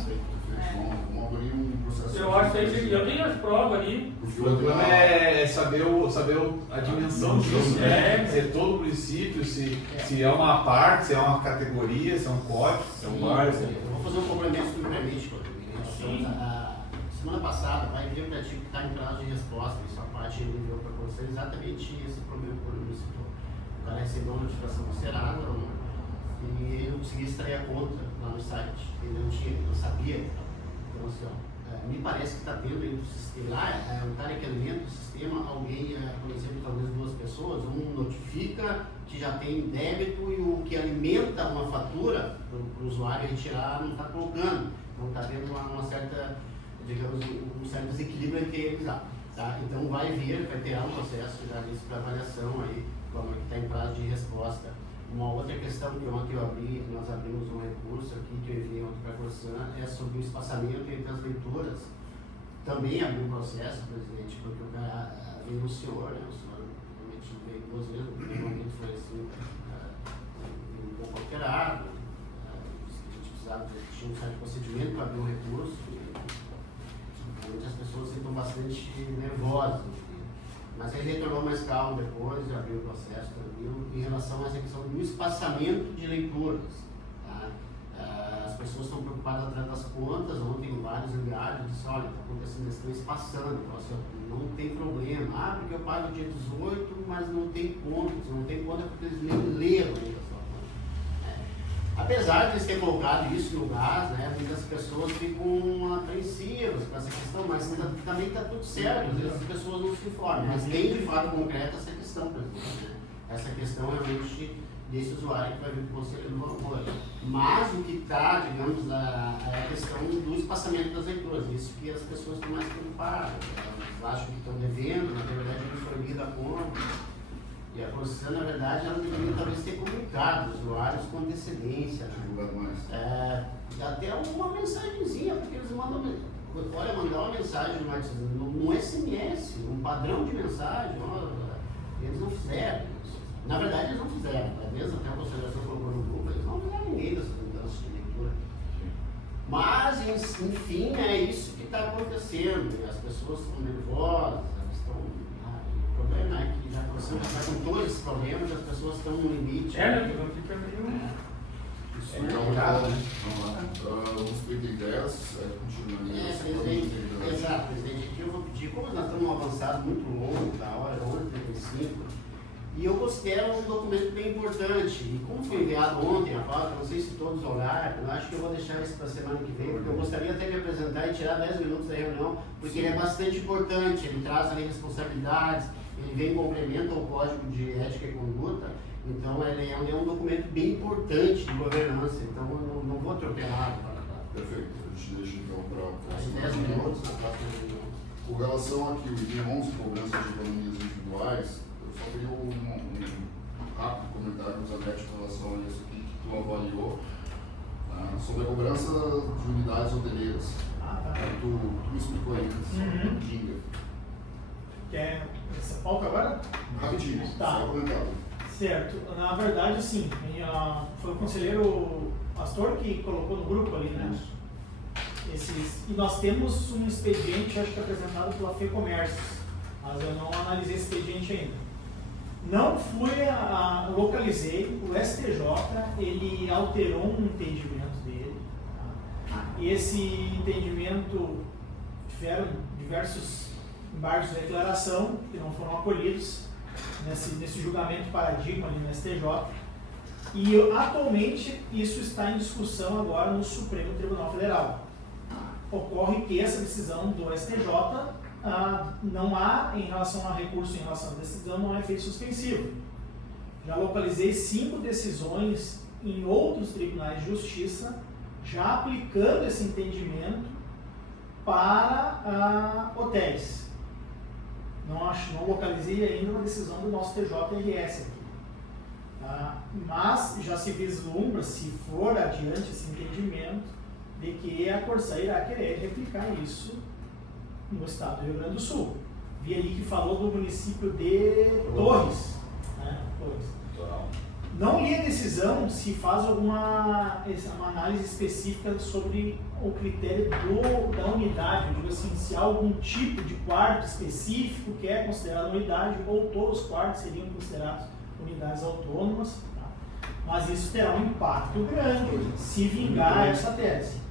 Vamos abrir um processo. Eu acho que aí, eu tenho as provas ali. Porque O problema é saber a dimensão disso, né? Se é todo o princípio, se é uma parte, se é uma categoria, se é um código, se é um bairro. Eu vou fazer um complemento que me permite, Sim. semana passada, vai vir para ti que está em prazo de resposta, isso a parte ele enviou para você, exatamente esse problema que o Bruno citou. O cara recebeu uma notificação do Serasa e ele não conseguia extrair a conta lá no site, ele não sabia. Então, assim, me parece que está tendo dentro do sistema, lá, o cara que alimenta o sistema, alguém, por exemplo, talvez 2 pessoas, um notifica que já tem débito e o que alimenta uma fatura para o usuário retirar não está colocando. Então está tendo uma certa, digamos, um certo desequilíbrio entre eles lá. Tá? Então vai ter um processo já disso para avaliação aí, como é que está em prazo de resposta. Uma outra questão que ontem nós abrimos um recurso aqui que eu enviei ontem para a Corsã, é sobre o espaçamento entre as leituras. Também abriu um processo, presidente, porque o cara veio o senhor realmente veio 2 vezes, o momento foi assim, um pouco alterado. A gente precisava tinha um certo procedimento para abrir um recurso. Realmente as pessoas ficam bastante nervosas. Mas ele retornou mais calmo depois, abriu o processo, tranquilo, em relação a essa questão do espaçamento de leituras. Tá? As pessoas estão preocupadas atrás das contas, ontem vários ligaram e disseram, olha, está acontecendo, eles estão espaçando, não tem problema. Porque eu pago dia 18, mas não tem conta, não tem conta porque eles nem leram ainda a sua conta. Apesar de eles terem colocado isso no gás, né, muitas pessoas ficam apreensivas com essa questão, mas também está tudo certo, às vezes as pessoas não se informam, mas tem de fato concreta essa questão, presidente, né? Essa questão realmente desse usuário que vai vir para o Conselho do Valor. Mas o que está, digamos, é a questão do espaçamento das leituras, isso que as pessoas estão mais preocupadas, elas acham que estão devendo, na verdade não foi lida a conta. E a Corsã, na verdade, ela deveria talvez ter comunicado os usuários com antecedência. Divulgado mais. Até uma mensagenzinha, porque eles mandam. Olha, mandar uma mensagem no SMS, um padrão de mensagem, eles não fizeram isso. Na verdade, eles não fizeram. Mesmo até a consideração colocou no grupo, eles não fizeram ninguém dessas mudanças de leitura. Mas, enfim, é isso que está acontecendo. E as pessoas estão nervosas, elas estão. O problema é que já está com todos esses problemas, as pessoas estão no limite. Não fica meio. Isso é complicado, né? Vamos para o item 10, continuando. Presidente, exato, presidente. Aqui eu vou pedir, como nós estamos avançados muito longo, da hora 11h35, e eu considero um documento bem importante. E como foi enviado ontem a pauta, não sei se todos olharam, eu acho que eu vou deixar isso para a semana que vem, porque eu gostaria até de apresentar e tirar 10 minutos da reunião, porque ele é bastante importante, ele traz ali responsabilidades, ele vem em complemento ao Código de Ética e Conduta, então ele é um documento bem importante de governança, então eu não vou atropelar. Perfeito, a gente deixa então para 10 minutos na próxima reunião. Com relação aqui, o item 11, cobrança de economias individuais, eu só queria um rápido comentário com os Zanetti em relação a isso aqui que tu avaliou, sobre a cobrança de unidades hoteleiras. Tá. Tu me explicou Uhum. antes. Diga. Quer essa pauta agora? Rapidinho, Tá. só comentário. Certo. Na verdade, sim. Foi o conselheiro Pastor que colocou no grupo ali, né? E nós temos um expediente, acho que apresentado pela FEComércio, mas eu não analisei esse expediente ainda. Não fui localizei, o STJ, ele alterou um entendimento dele. Tá? E esse entendimento tiveram diversos embargos de declaração que não foram acolhidos nesse julgamento paradigma ali no STJ. E atualmente isso está em discussão agora no Supremo Tribunal Federal. Ocorre que essa decisão do STJ não há, em relação a recurso, em relação à decisão, não é efeito suspensivo. Já localizei 5 decisões em outros tribunais de justiça, já aplicando esse entendimento para hotéis. Não localizei ainda uma decisão do nosso TJRS aqui. Mas já se vislumbra, se for adiante esse entendimento, de que a Corsã irá querer replicar isso no estado do Rio Grande do Sul. Vi ali que falou do município de Torres. Né? Torres. Não li a decisão se faz uma análise específica sobre o critério da unidade, eu digo assim, se há algum tipo de quarto específico que é considerado unidade ou todos os quartos seriam considerados unidades autônomas, tá? Mas isso terá um impacto grande se vingar essa tese.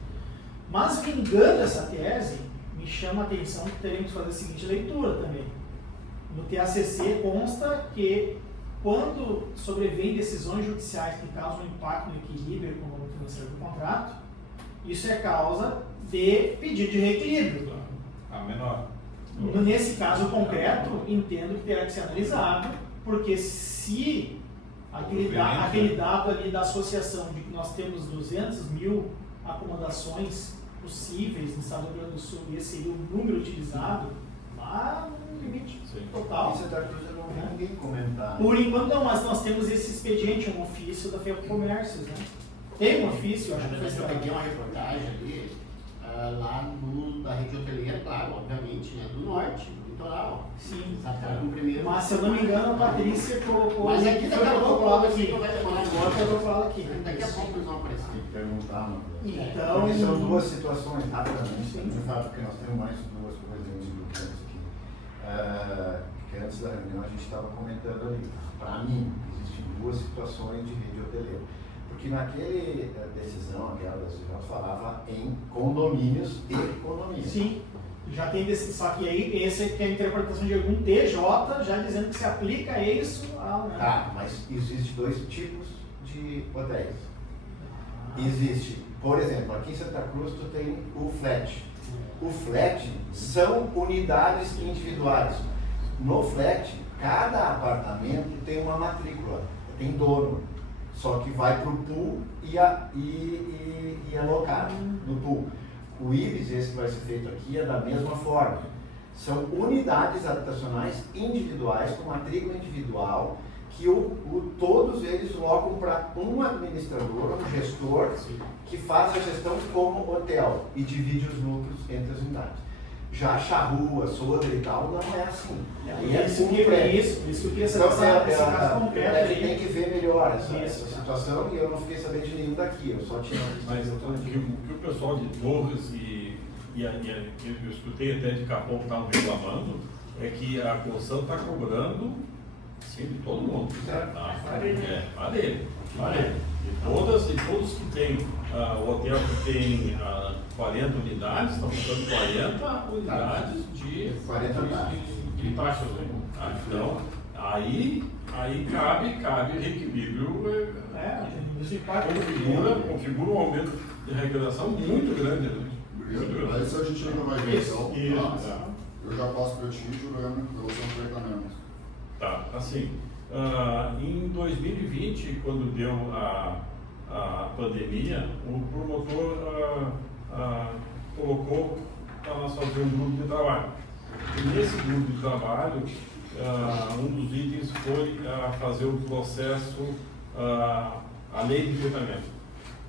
Mas vingando essa tese, me chama a atenção que teremos que fazer a seguinte leitura também. No TACC consta que quando sobrevêm decisões judiciais que causam impacto no equilíbrio econômico financeiro do contrato, isso é causa de pedido de reequilíbrio. A menor. Nesse caso concreto, entendo que terá que ser analisado, porque se aquele dado ali da associação de que nós temos 200 mil acomodações possíveis no estado do Rio Grande do Sul, e esse seria o número utilizado, lá no limite total. Isso até porque eu não vi ninguém comentar. Por enquanto não, mas nós temos esse expediente, um ofício da FEComércio, né? Tem um ofício, acho que foi Eu peguei uma reportagem ali, lá da rede hoteleira, claro, obviamente, né, do norte, do litoral. Sim. No primeiro. Mas se eu não me engano, a Patrícia colocou. Mas aqui daqui a pouco protocolado aqui aqui. não vai demorar Agora agora. eu vou falar aqui. Daqui a pouco eles vão aparecer. Tem que perguntar, mano. Então. Porque são duas situações, rapidamente, Sim. porque nós temos mais duas coisas importantes aqui. Que antes da reunião a gente estava comentando ali. Para mim, existem duas situações de rede hoteleira. Porque naquela decisão, aquela decisão, falava em condomínios e condomínios. Sim, já tem desse, só que aí essa é a interpretação de algum TJ, já dizendo que se aplica isso ao. Né? Tá, mas existem dois tipos de hotéis. Existe, por exemplo, aqui em Santa Cruz tu tem o flat. O flat são unidades individuais. No flat, cada apartamento tem uma matrícula, tem dono. Só que vai para o pool e alocar no pool. O IBIS, esse que vai ser feito aqui, é da mesma forma. São unidades habitacionais individuais, com matrícula individual, que todos eles locam para um administrador, um gestor, que faz a gestão como hotel e divide os lucros entre as unidades. Já a charrua, sodre e tal, não é assim. Aí é Isso que eu queria saber então, esse caso concreto. é que tem que ver melhor essa Isso. situação, e eu não fiquei sabendo de nenhum daqui, eu só tinha visto. Mas o que o pessoal de Torres e eu escutei até de Capão que estavam reclamando, é que a Corsã está cobrando, sim, de todo mundo. Tá? Parede. E todos que tem o hotel que tem 40 unidades, estão cobrando 40 unidades de 40 unidades. de taxas. Né? Então, aí cabe reequilíbrio. Configura um aumento de arrecadação muito grande. Né? Aí isso a gente ainda vai ver. Isso. Então, eu já passo para ti, Juliano, em relação ao tratamento. Tá, assim, em 2020, quando deu a pandemia, o promotor colocou para nós fazer um grupo de trabalho. E nesse grupo de trabalho, um dos itens foi fazer o processo, a lei de endividamento.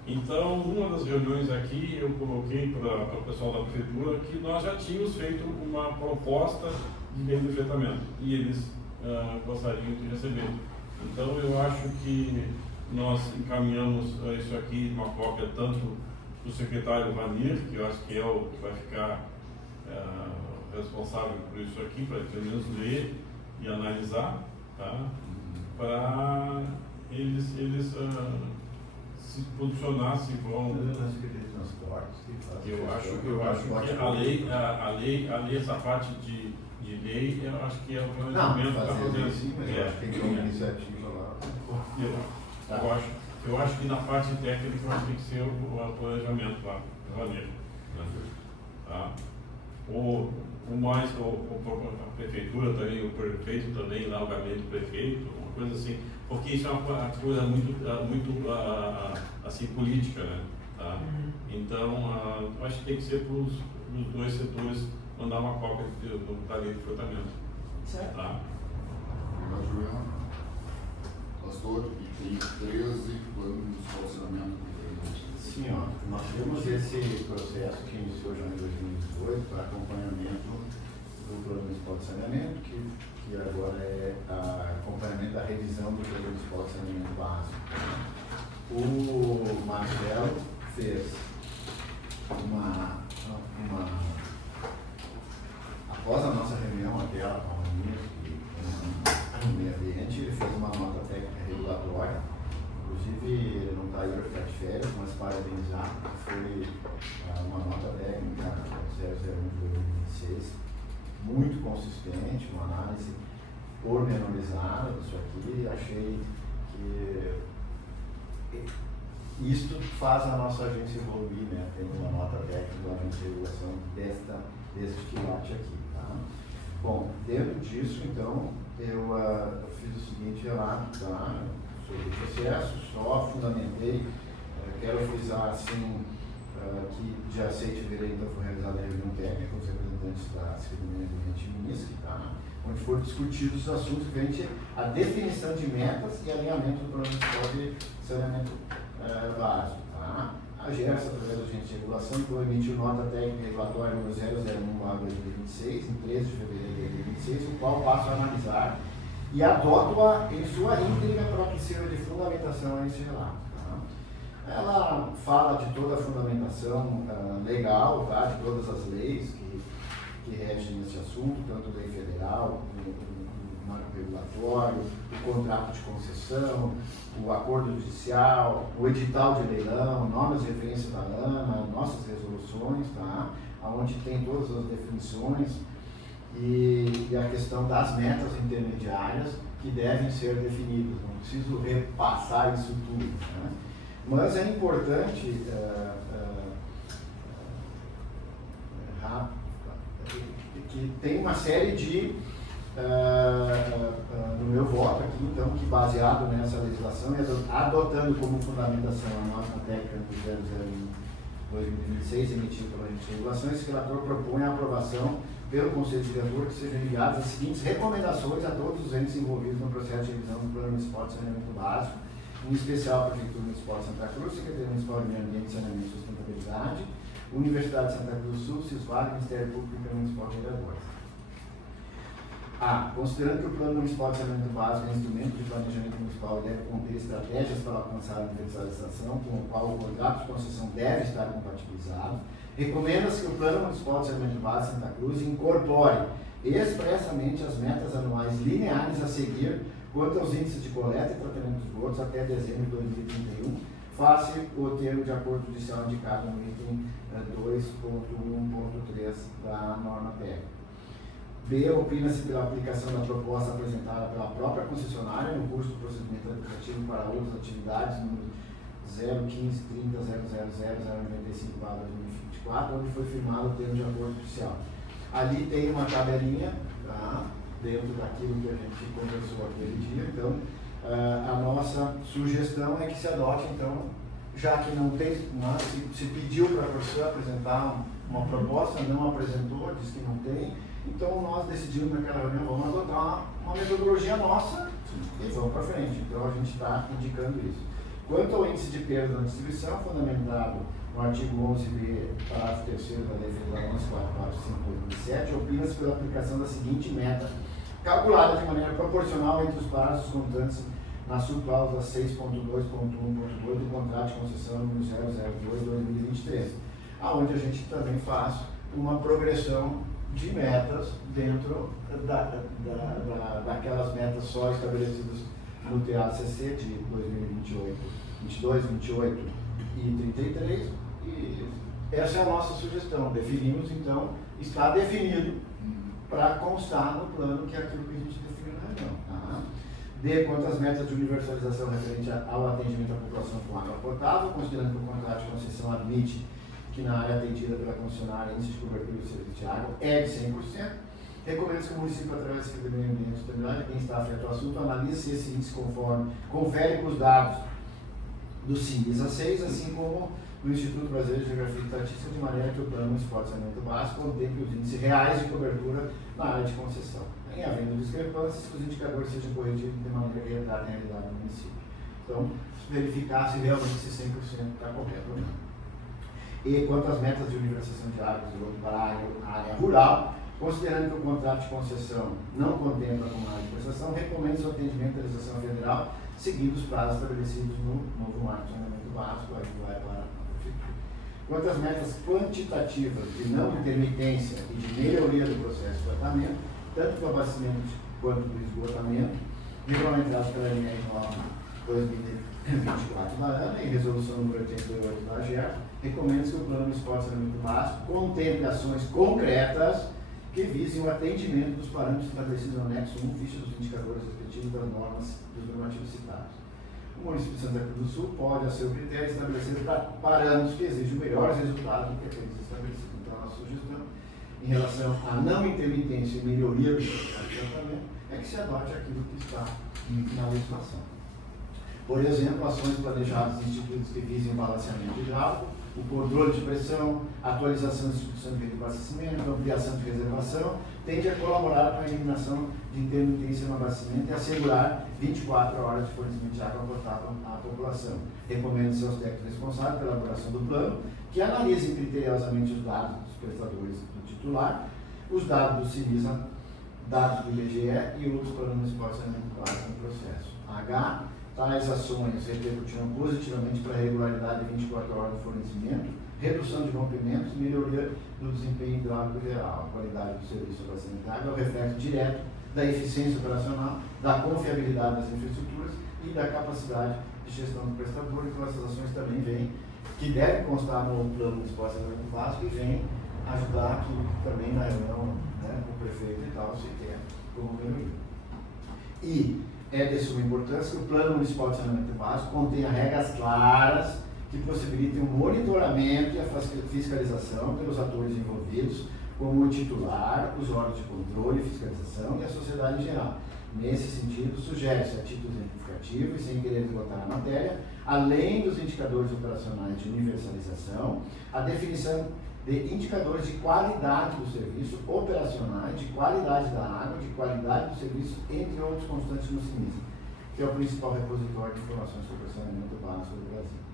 Então, numa das reuniões aqui, eu coloquei para o pessoal da prefeitura que nós já tínhamos feito uma proposta de bem de enfrentamento e eles gostariam de receber. Então, eu acho que nós encaminhamos isso aqui, uma cópia tanto do secretário Vanir, que eu acho que é o que vai ficar responsável por isso aqui, para pelo menos ler e analisar, tá? Para eles se posicionar, se vão. Eu acho que a lei, essa parte de lei, eu acho que é o planejamento para fazer assim, mas eu acho que tem que ter uma iniciativa lá. Eu acho que na parte técnica vai ter que ser o planejamento lá, maneiro. Tá? A prefeitura também, o prefeito também, lá o gabinete do prefeito, uma coisa assim, porque isso é uma coisa muito assim, política, né? Tá? Então, acho que tem que ser para os dois setores mandar uma cópia da lei de enfrentamento. Certo. Tá? Obrigado, Juliano. Pastor, tem 13 planos de estacionamento diferentes. Sim, ó, nós temos esse processo que iniciou já em 2018 para acompanhamento do Plano Municipal de Saneamento, que agora é acompanhamento da revisão do Plano Municipal de Saneamento Básico. O Marcelo fez após a nossa reunião, aquela com a no meio ambiente, ele fez uma nota técnica regulatória. Inclusive, ele não está aí para ficar de férias, mas parabenizar, foi uma nota técnica 001 de 2026, muito consistente, uma análise pormenorizada disso aqui. Achei que isto faz a nossa agência evoluir, né? Tem uma nota técnica da agência de regulação deste quilote aqui. Tá? Bom, dentro disso, então, eu fiz o seguinte relato, tá? Sobre o processo, só fundamentei, quero frisar assim, que dia 6 de fevereiro então, foi realizada a reunião técnica com os representantes da Secretaria do Meio Ambiente e MISC, tá? Onde foram discutidos os assuntos referentes à definição de metas e alinhamento do Plano Municipal de Saneamento Básico. Tá? A GERS, através da agente de regulação, emitiu nota técnica regulatória número 001/2026, em 13 de fevereiro de 2026, o qual passo a analisar e adoto-a em sua íntegra para que sirva de fundamentação a esse relato. Tá? Ela fala de toda a fundamentação legal, tá? De todas as leis que regem esse assunto, tanto lei federal, o marco regulatório, o contrato de concessão, o acordo judicial, o edital de leilão, normas de referência da ANA, nossas resoluções, tá? Onde tem todas as definições e a questão das metas intermediárias que devem ser definidas. Não preciso repassar isso tudo. Né? Mas é importante que tem uma série de no meu voto aqui, então, que baseado nessa legislação e adotando como fundamentação a nota técnica do 001/2026 emitida pela agência de regulação, esse relator propõe a aprovação pelo Conselho Diretor que sejam enviadas as seguintes recomendações a todos os entes envolvidos no processo de revisão do Plano Municipal de Saneamento Básico, em especial a Prefeitura Municipal de Santa Cruz, Secretaria Municipal de Meio Ambiente, Saneamento e Sustentabilidade, Universidade de Santa Cruz do Sul, CISVAG, Ministério Público e Municipal de Vereadores. Considerando que o Plano Municipal de Saneamento Básico é um instrumento de planejamento municipal e deve conter estratégias para alcançar a universalização, com o qual o contrato de concessão deve estar compatibilizado, recomenda-se que o Plano Municipal de Saneamento Básico de Santa Cruz incorpore expressamente as metas anuais lineares a seguir quanto aos índices de coleta e tratamento de esgotos até dezembro de 2031, face o termo de acordo judicial indicado no item 2.1.3 da norma técnica. B. Opina-se pela aplicação da proposta apresentada pela própria concessionária no curso do procedimento aplicativo para outras atividades, número 01530000095/2024, onde foi firmado o termo de acordo judicial. Ali tem uma tabelinha, tá, dentro daquilo que a gente conversou aquele dia. Então, a nossa sugestão é que se adote, então, já que não tem, se pediu para a professora apresentar uma proposta, não apresentou, disse que não tem. Então, nós decidimos naquela reunião, vamos adotar uma metodologia nossa e vamos para frente. Então, a gente está indicando isso. Quanto ao índice de perda na distribuição, fundamentado no artigo 11b, parágrafo 3º da Lei Federal 11.445/2007, opina-se pela aplicação da seguinte meta, calculada de maneira proporcional entre os prazos constantes na subcláusula 6.2.1.2 do contrato de concessão número 002/2023, aonde a gente também faz uma progressão de metas dentro daquelas metas só estabelecidas no TACC de 2028, 22, 28 e 33, e essa é a nossa sugestão. Definimos, então, está definido para constar no plano que é aquilo que a gente definiu na reunião. Tá? D, quanto às metas de universalização referente ao atendimento à população com água potável, considerando que o contrato de concessão admite que na área atendida pela concessionária índice de cobertura do serviço de água é de 100%, recomendo que o município, através da Secretaria do Meio Ambiente e Sustentabilidade, quem está afeto ao assunto, analise se esse índice confere com os dados do CIMISA 6, assim como do Instituto Brasileiro de Geografia e Estatística, de maneira que o plano municipal de saneamento básico contemple os índices reais de cobertura na área de concessão. Em havendo discrepâncias, que os indicadores sejam corrigidos de maneira que retrate a realidade do município. Então, verificar se realmente esse 100% está correto ou não. E quanto às metas de universalização de água para a área rural, considerando que o contrato de concessão não contempla como área de prestação, recomendo o atendimento da legislação federal, seguindo os prazos estabelecidos no novo marco de saneamento básico, aí vai para a prefeitura. Quanto às metas quantitativas de não intermitência e de melhoria do processo de tratamento, tanto do abastecimento quanto do esgotamento, regulamentados pela ANR 9/2024 da ANA e resolução número 88 da AGER, recomendo que o plano municipal de saneamento básico contemple ações concretas que visem o atendimento dos parâmetros estabelecidos no anexo 1, ficha dos indicadores respectivos das normas dos normativos citados. O município de Santa Cruz do Sul pode, a seu critério, estabelecer parâmetros que exijam melhores resultados do que aqueles estabelecidos. Então, a nossa sugestão, em relação à não intermitência e melhoria do processo de tratamento, é que se adote aquilo que está na legislação. Por exemplo, ações planejadas em institutos que visem o balanceamento hidráulico, o controle de pressão, atualização da instituição de rede de abastecimento, ampliação de reservação, tende a colaborar para a eliminação de intermitência no abastecimento e assegurar 24 horas de fornecimento de água potável à população. Recomendo-se aos técnicos responsáveis pela elaboração do plano, que analisem criteriosamente os dados dos prestadores do titular, os dados do CIMISA, dados do IBGE e outros planos municipais de saneamento básico no processo. H. Tais ações repercutirão positivamente para a regularidade de 24 horas do fornecimento, redução de rompimentos e melhoria do desempenho hidráulico geral. A qualidade do serviço de abastecimento de água é o reflexo direto da eficiência operacional, da confiabilidade das infraestruturas e da capacidade de gestão do prestador. Então, essas ações também vêm, que devem constar no plano municipal de saneamento básico e vêm ajudar aqui também na reunião, né, com o prefeito e tal, se quer como melhoria. E é de suma importância que o Plano Municipal de Saneamento Básico contenha regras claras que possibilitem o monitoramento e a fiscalização pelos atores envolvidos, como o titular, os órgãos de controle e fiscalização e a sociedade em geral. Nesse sentido, sugere-se a título exemplificativo e sem querer esgotar a matéria, além dos indicadores operacionais de universalização, a definição de indicadores de qualidade do serviço, operacionais, de qualidade da água, de qualidade do serviço, entre outros constantes no CIMISA, que é o principal repositório de informações sobre o saneamento básico do Brasil.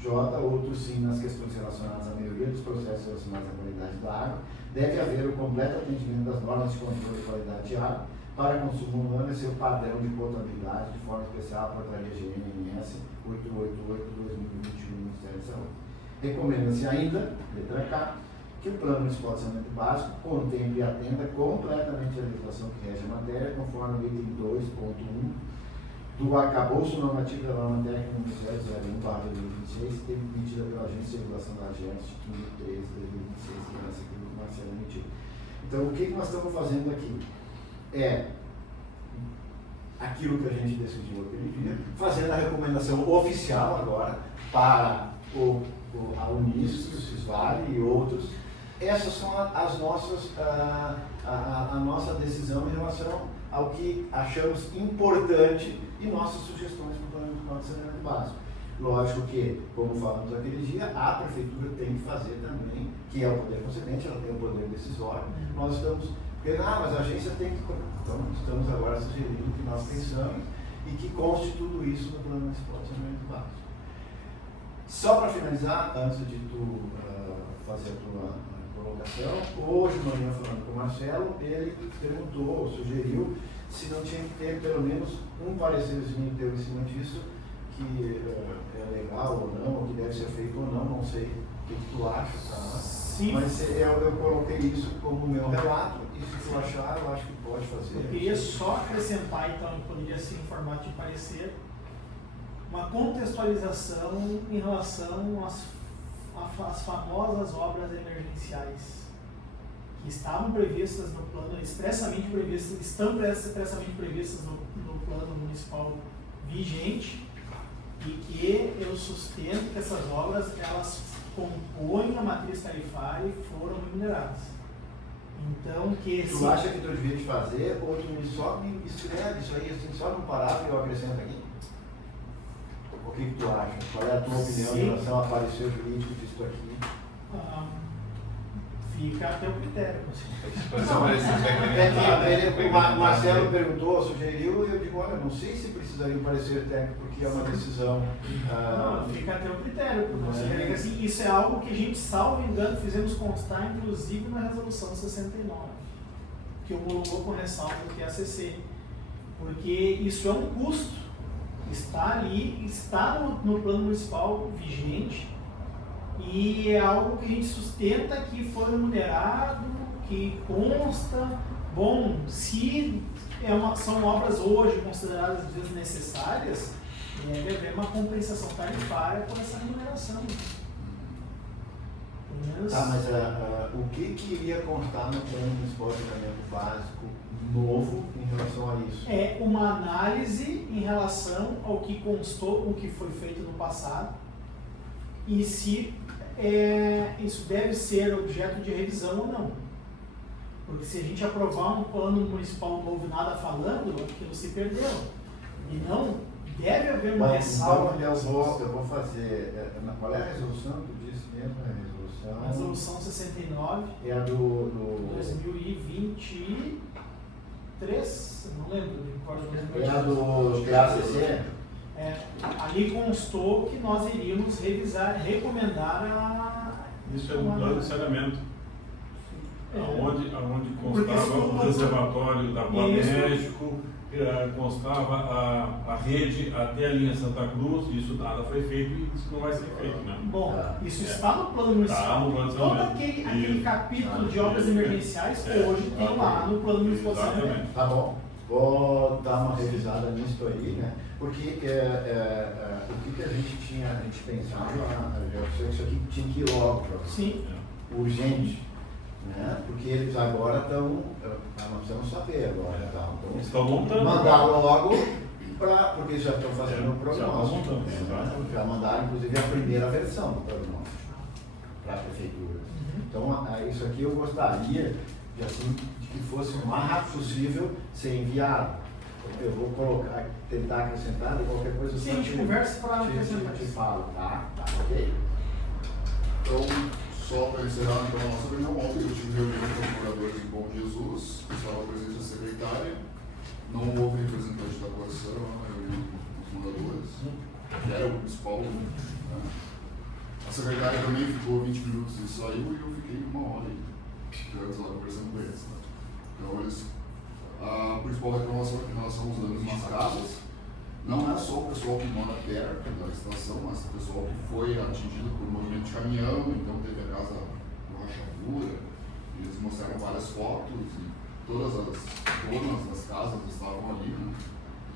J. Outro sim, nas questões relacionadas à melhoria dos processos relacionados à qualidade da água, deve haver o completo atendimento das normas de controle de qualidade de água para consumo humano e seu padrão de potabilidade, de forma especial a portaria GNMS 888/2021 do Ministério da Saúde. Recomenda-se ainda, letra K, que o Plano Municipal de Saneamento Básico contemple e atenda completamente a legislação que rege a matéria, conforme o item 2.1 do arcabouço normativo da norma técnica número 001/2026, emitida pela Agência de Regulação da Agência, número 13/2026, que é essa que o Marcelo emitiu. Então, o que nós estamos fazendo aqui? É aquilo que a gente decidiu aquele dia, fazendo a recomendação oficial agora para a Unisc, o Cisvale e outros. Essas são as nossas, a nossa decisão em relação ao que achamos importante e nossas sugestões para o Plano Municipal de Saneamento Básico. Lógico que, como falamos aquele dia, a Prefeitura tem que fazer também, que é o poder concedente, ela tem o poder decisório. Nós estamos, porque, mas a agência tem que... Então, estamos agora sugerindo o que nós pensamos e que conste tudo isso no plano municipal de saneamento básico. Só para finalizar, antes de tu fazer a tua colocação, hoje de manhã falando com o Marcelo, ele perguntou, sugeriu, se não tinha que ter pelo menos um parecerzinho teu em cima disso, que é legal ou não, ou que deve ser feito ou não sei o que tu acha, tá? Sim. Mas eu coloquei isso como meu relato, e se tu achar, eu acho que pode fazer. Eu queria só acrescentar, então, poderia ser em formato de parecer, uma contextualização em relação às famosas obras emergenciais que estavam previstas no plano, expressamente previstas, estão expressamente previstas no plano municipal vigente, e que eu sustento que essas obras, elas compõem a matriz tarifária e foram remuneradas. Então, que Tu acha que tu devia te fazer, ou tu só me escreve isso aí, assim, só no parágrafo e eu acrescento aqui? O que tu acha? Qual é a tua opinião em relação a parecer jurídico disso aqui? Fica a teu critério. O Marcelo perguntou, sugeriu, e eu digo, olha, não sei se precisaria um parecer técnico, porque é uma decisão... Não, fica a teu critério, porque assim, isso é algo que a gente, salvo engano, fizemos constar, inclusive, na resolução 69, que homologou com ressalva que é a CC. Porque isso é um custo, está ali, está no plano municipal vigente, e é algo que a gente sustenta que foi remunerado, que consta. Bom, se são obras hoje consideradas desnecessárias, deve haver uma compensação tarifária por essa remuneração. Tá, mas o que iria constar no plano municipal de saneamento básico novo em relação a isso? É uma análise em relação ao que constou, o que foi feito no passado, e se isso deve ser objeto de revisão ou não. Porque se a gente aprovar um plano municipal novo e nada falando, aquilo se perdeu. E não deve haver uma ressalva. Então eu vou fazer. Qual é a resolução? Tu disse mesmo? A resolução 69. É a do 2023, não lembro. É a do PACC? Ali constou que nós iríamos recomendar Isso é um plano de saneamento. Onde constava o reservatório da Boa México, constava a rede até a linha Santa Cruz, isso nada foi feito e isso não vai ser feito, né? Bom, isso está no plano municipal. Está no plano todo aquele capítulo de obras emergenciais hoje tem lá no plano municipal. Exatamente. Tá bom. Vou dar uma revisada nisso aí, né? Porque o que a gente tinha pensado, eu sei que isso aqui tinha que ir logo, sim, urgente, né? Porque eles agora estão, nós precisamos saber agora, estão montando. Mandar logo, porque eles já estão fazendo o prognóstico. Já mandaram, inclusive, a primeira versão do prognóstico para a prefeitura. Então, isso aqui eu gostaria de, assim, que fosse o mais rápido possível ser enviado. Eu vou tentar acrescentar de qualquer coisa. Sim, a gente conversa para acrescentar. Te falo, tá? Ok? Então, só para encerrar então, a nossa reunião, ontem eu tive reunião com os moradores de Bom Jesus, estava presente a secretária, não houve representante da coalição na reunião com os moradores, que era o principal. Né? A secretária também ficou 20 minutos e saiu, e eu fiquei 1 hora antes lá conversando com eles. Né? Então, a principal reclamação em relação aos danos nas casas não é só o pessoal que mora perto da estação, mas o pessoal que foi atingido por movimento de caminhão, então teve a casa com rachadura. Eles mostraram várias fotos e todas as donas das casas estavam ali, né?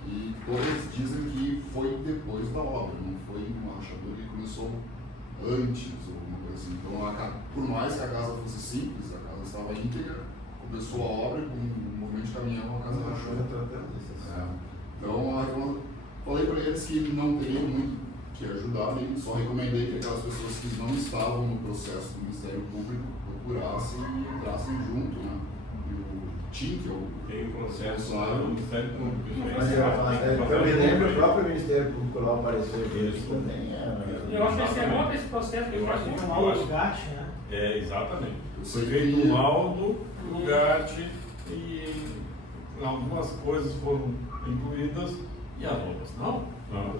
E todas dizem que foi depois da obra, não foi uma rachadura que começou antes ou alguma coisa assim. Então, por mais que a casa fosse simples, a casa estava íntegra, começou a obra e com um movimento de caminhão a casa rachou. Então, eu falei para eles que não teriam muito que ajudar, e só recomendei que aquelas pessoas que não estavam no processo do Ministério Público procurassem e entrassem junto, né? E o TIM, que é o processo lá do Ministério Público. Eu me lembro, o próprio Ministério Público lá apareceu deles também. Eu acho que esse é bom esse processo que eu acho muito um laudo do GAT, né? Exatamente. Foi feito um laudo do GAT e algumas coisas foram incluídas E as outras não? Não.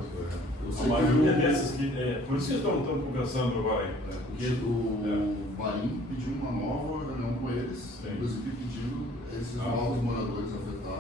Eu A sei que maioria o- desses que. Por isso que estão conversando agora aí. O Marim pediu uma nova reunião com eles, Sim. inclusive pedindo esses Ah. novos moradores afetados